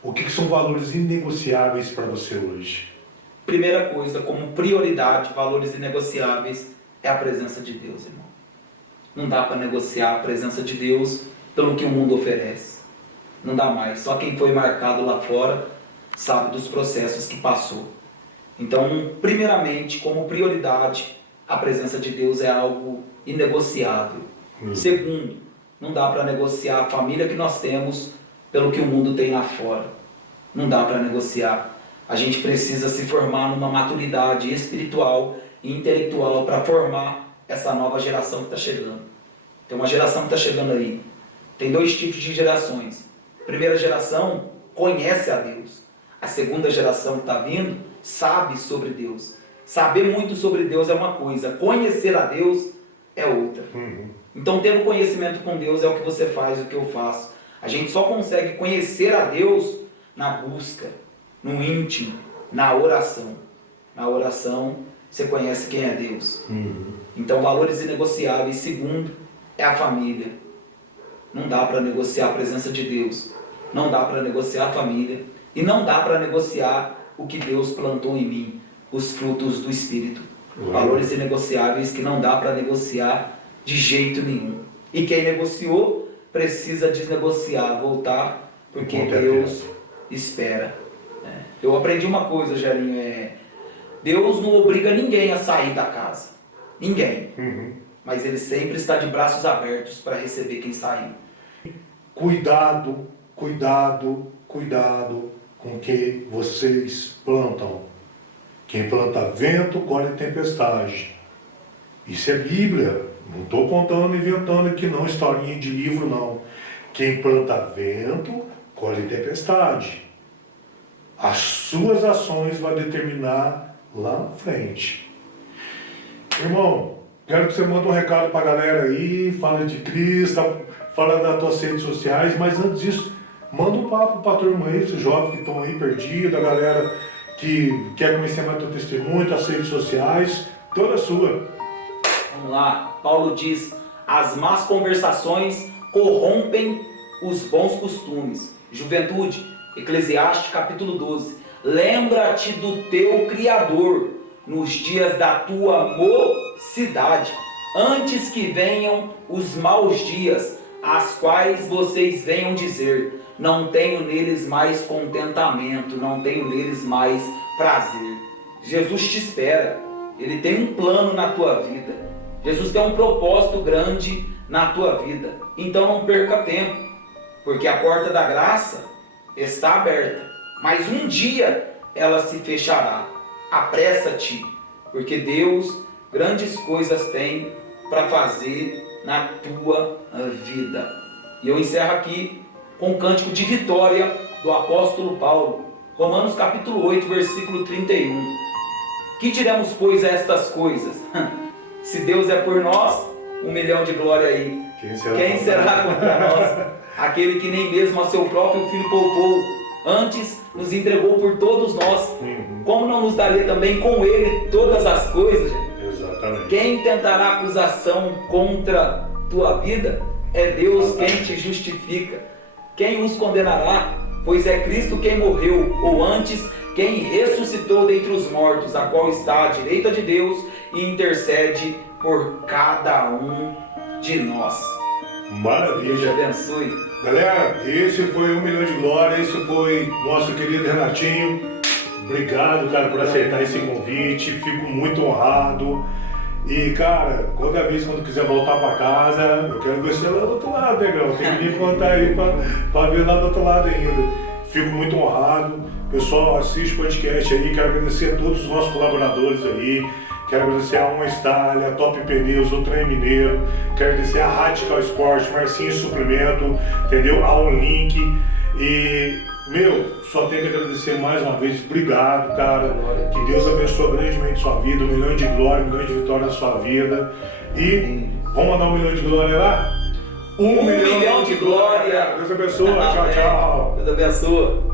o que são valores inegociáveis para você hoje? Primeira coisa, como prioridade, valores inegociáveis, é a presença de Deus, irmão. Não dá para negociar a presença de Deus pelo que o mundo oferece. Não dá mais. Só quem foi marcado lá fora sabe dos processos que passou. Então, primeiramente, como prioridade, a presença de Deus é algo inegociável. Segundo, não dá para negociar a família que nós temos pelo que o mundo tem lá fora. Não dá para negociar. A gente precisa se formar numa maturidade espiritual e intelectual para formar essa nova geração que está chegando. Tem uma geração que está chegando aí. Tem 2 tipos de gerações. A primeira geração conhece a Deus. A segunda geração que está vindo sabe sobre Deus. Saber muito sobre Deus é uma coisa. Conhecer a Deus é outra. Então, tendo conhecimento com Deus é o que você faz, o que eu faço. A gente só consegue conhecer a Deus na busca, no íntimo, na oração. Na oração, você conhece quem é Deus. Então, valores inegociáveis. Segundo, é a família. Não dá para negociar a presença de Deus. Não dá para negociar a família. E não dá para negociar o que Deus plantou em mim, os frutos do Espírito. Valores inegociáveis que não dá para negociar de jeito nenhum. E quem negociou precisa desnegociar, voltar, porque Deus espera. Eu aprendi uma coisa, Jarinho, Deus não obriga ninguém a sair da casa. Ninguém. Mas Ele sempre está de braços abertos para receber quem sair. Cuidado, cuidado, cuidado com o que vocês plantam. Quem planta vento, colhe tempestade. Isso é Bíblia. Não estou contando, inventando aqui não, historinha de livro não. Quem planta vento, colhe tempestade. As suas ações vão determinar lá na frente. Irmão, quero que você mande um recado para a galera aí, fala de Cristo, fala das tuas redes sociais, mas antes disso, manda um papo para a turma aí, esses jovens que estão aí perdidos, a galera que quer conhecer mais teu testemunho, as redes sociais, toda sua. Vamos lá, Paulo diz, as más conversações corrompem os bons costumes. Juventude, Eclesiastes capítulo 12. Lembra-te do teu Criador nos dias da tua mocidade, antes que venham os maus dias, as quais vocês venham dizer, não tenho neles mais contentamento, não tenho neles mais prazer. Jesus te espera, Ele tem um plano na tua vida, Jesus tem um propósito grande na tua vida, então não perca tempo, porque a porta da graça está aberta, mas um dia ela se fechará. Apressa-te, porque Deus grandes coisas tem para fazer na tua vida. E eu encerro aqui com o cântico de vitória do apóstolo Paulo, Romanos capítulo 8, versículo 31. Que diremos, pois, a estas coisas? Se Deus é por nós, 1 milhão de glória aí. Quem será contra nós? Aquele que nem mesmo a seu próprio filho poupou, antes nos entregou por todos nós. Como não nos daria também com ele todas as coisas? Exatamente. Quem tentará acusação contra tua vida? É Deus quem te justifica. Quem os condenará? Pois é Cristo quem morreu, ou antes, quem ressuscitou dentre os mortos, a qual está à direita de Deus e intercede por cada um de nós. Deus te Maravilha. abençoe. Galera, esse foi 1 milhão de glória, esse foi nosso querido Renatinho. Obrigado, cara, por aceitar esse convite, fico muito honrado. E, cara, quando quiser voltar pra casa, eu quero ver você lá do outro lado, negão. Tem que me contar aí pra ver lá do outro lado ainda. Fico muito honrado. Pessoal, assiste o podcast aí, quero agradecer a todos os nossos colaboradores aí. Quero agradecer a Uma Style, a Top Pneus, o Trem Mineiro. Quero agradecer a Radical Sport, Marcinho Suplemento, entendeu? A Unlink. E, só tenho que agradecer mais uma vez. Obrigado, cara. Que Deus abençoe grandemente sua vida. 1 milhão de glória, 1 milhão de vitória na sua vida. E vamos mandar 1 milhão de glória lá? 1 milhão de glória. Deus abençoe. Tchau, tchau. Deus abençoe.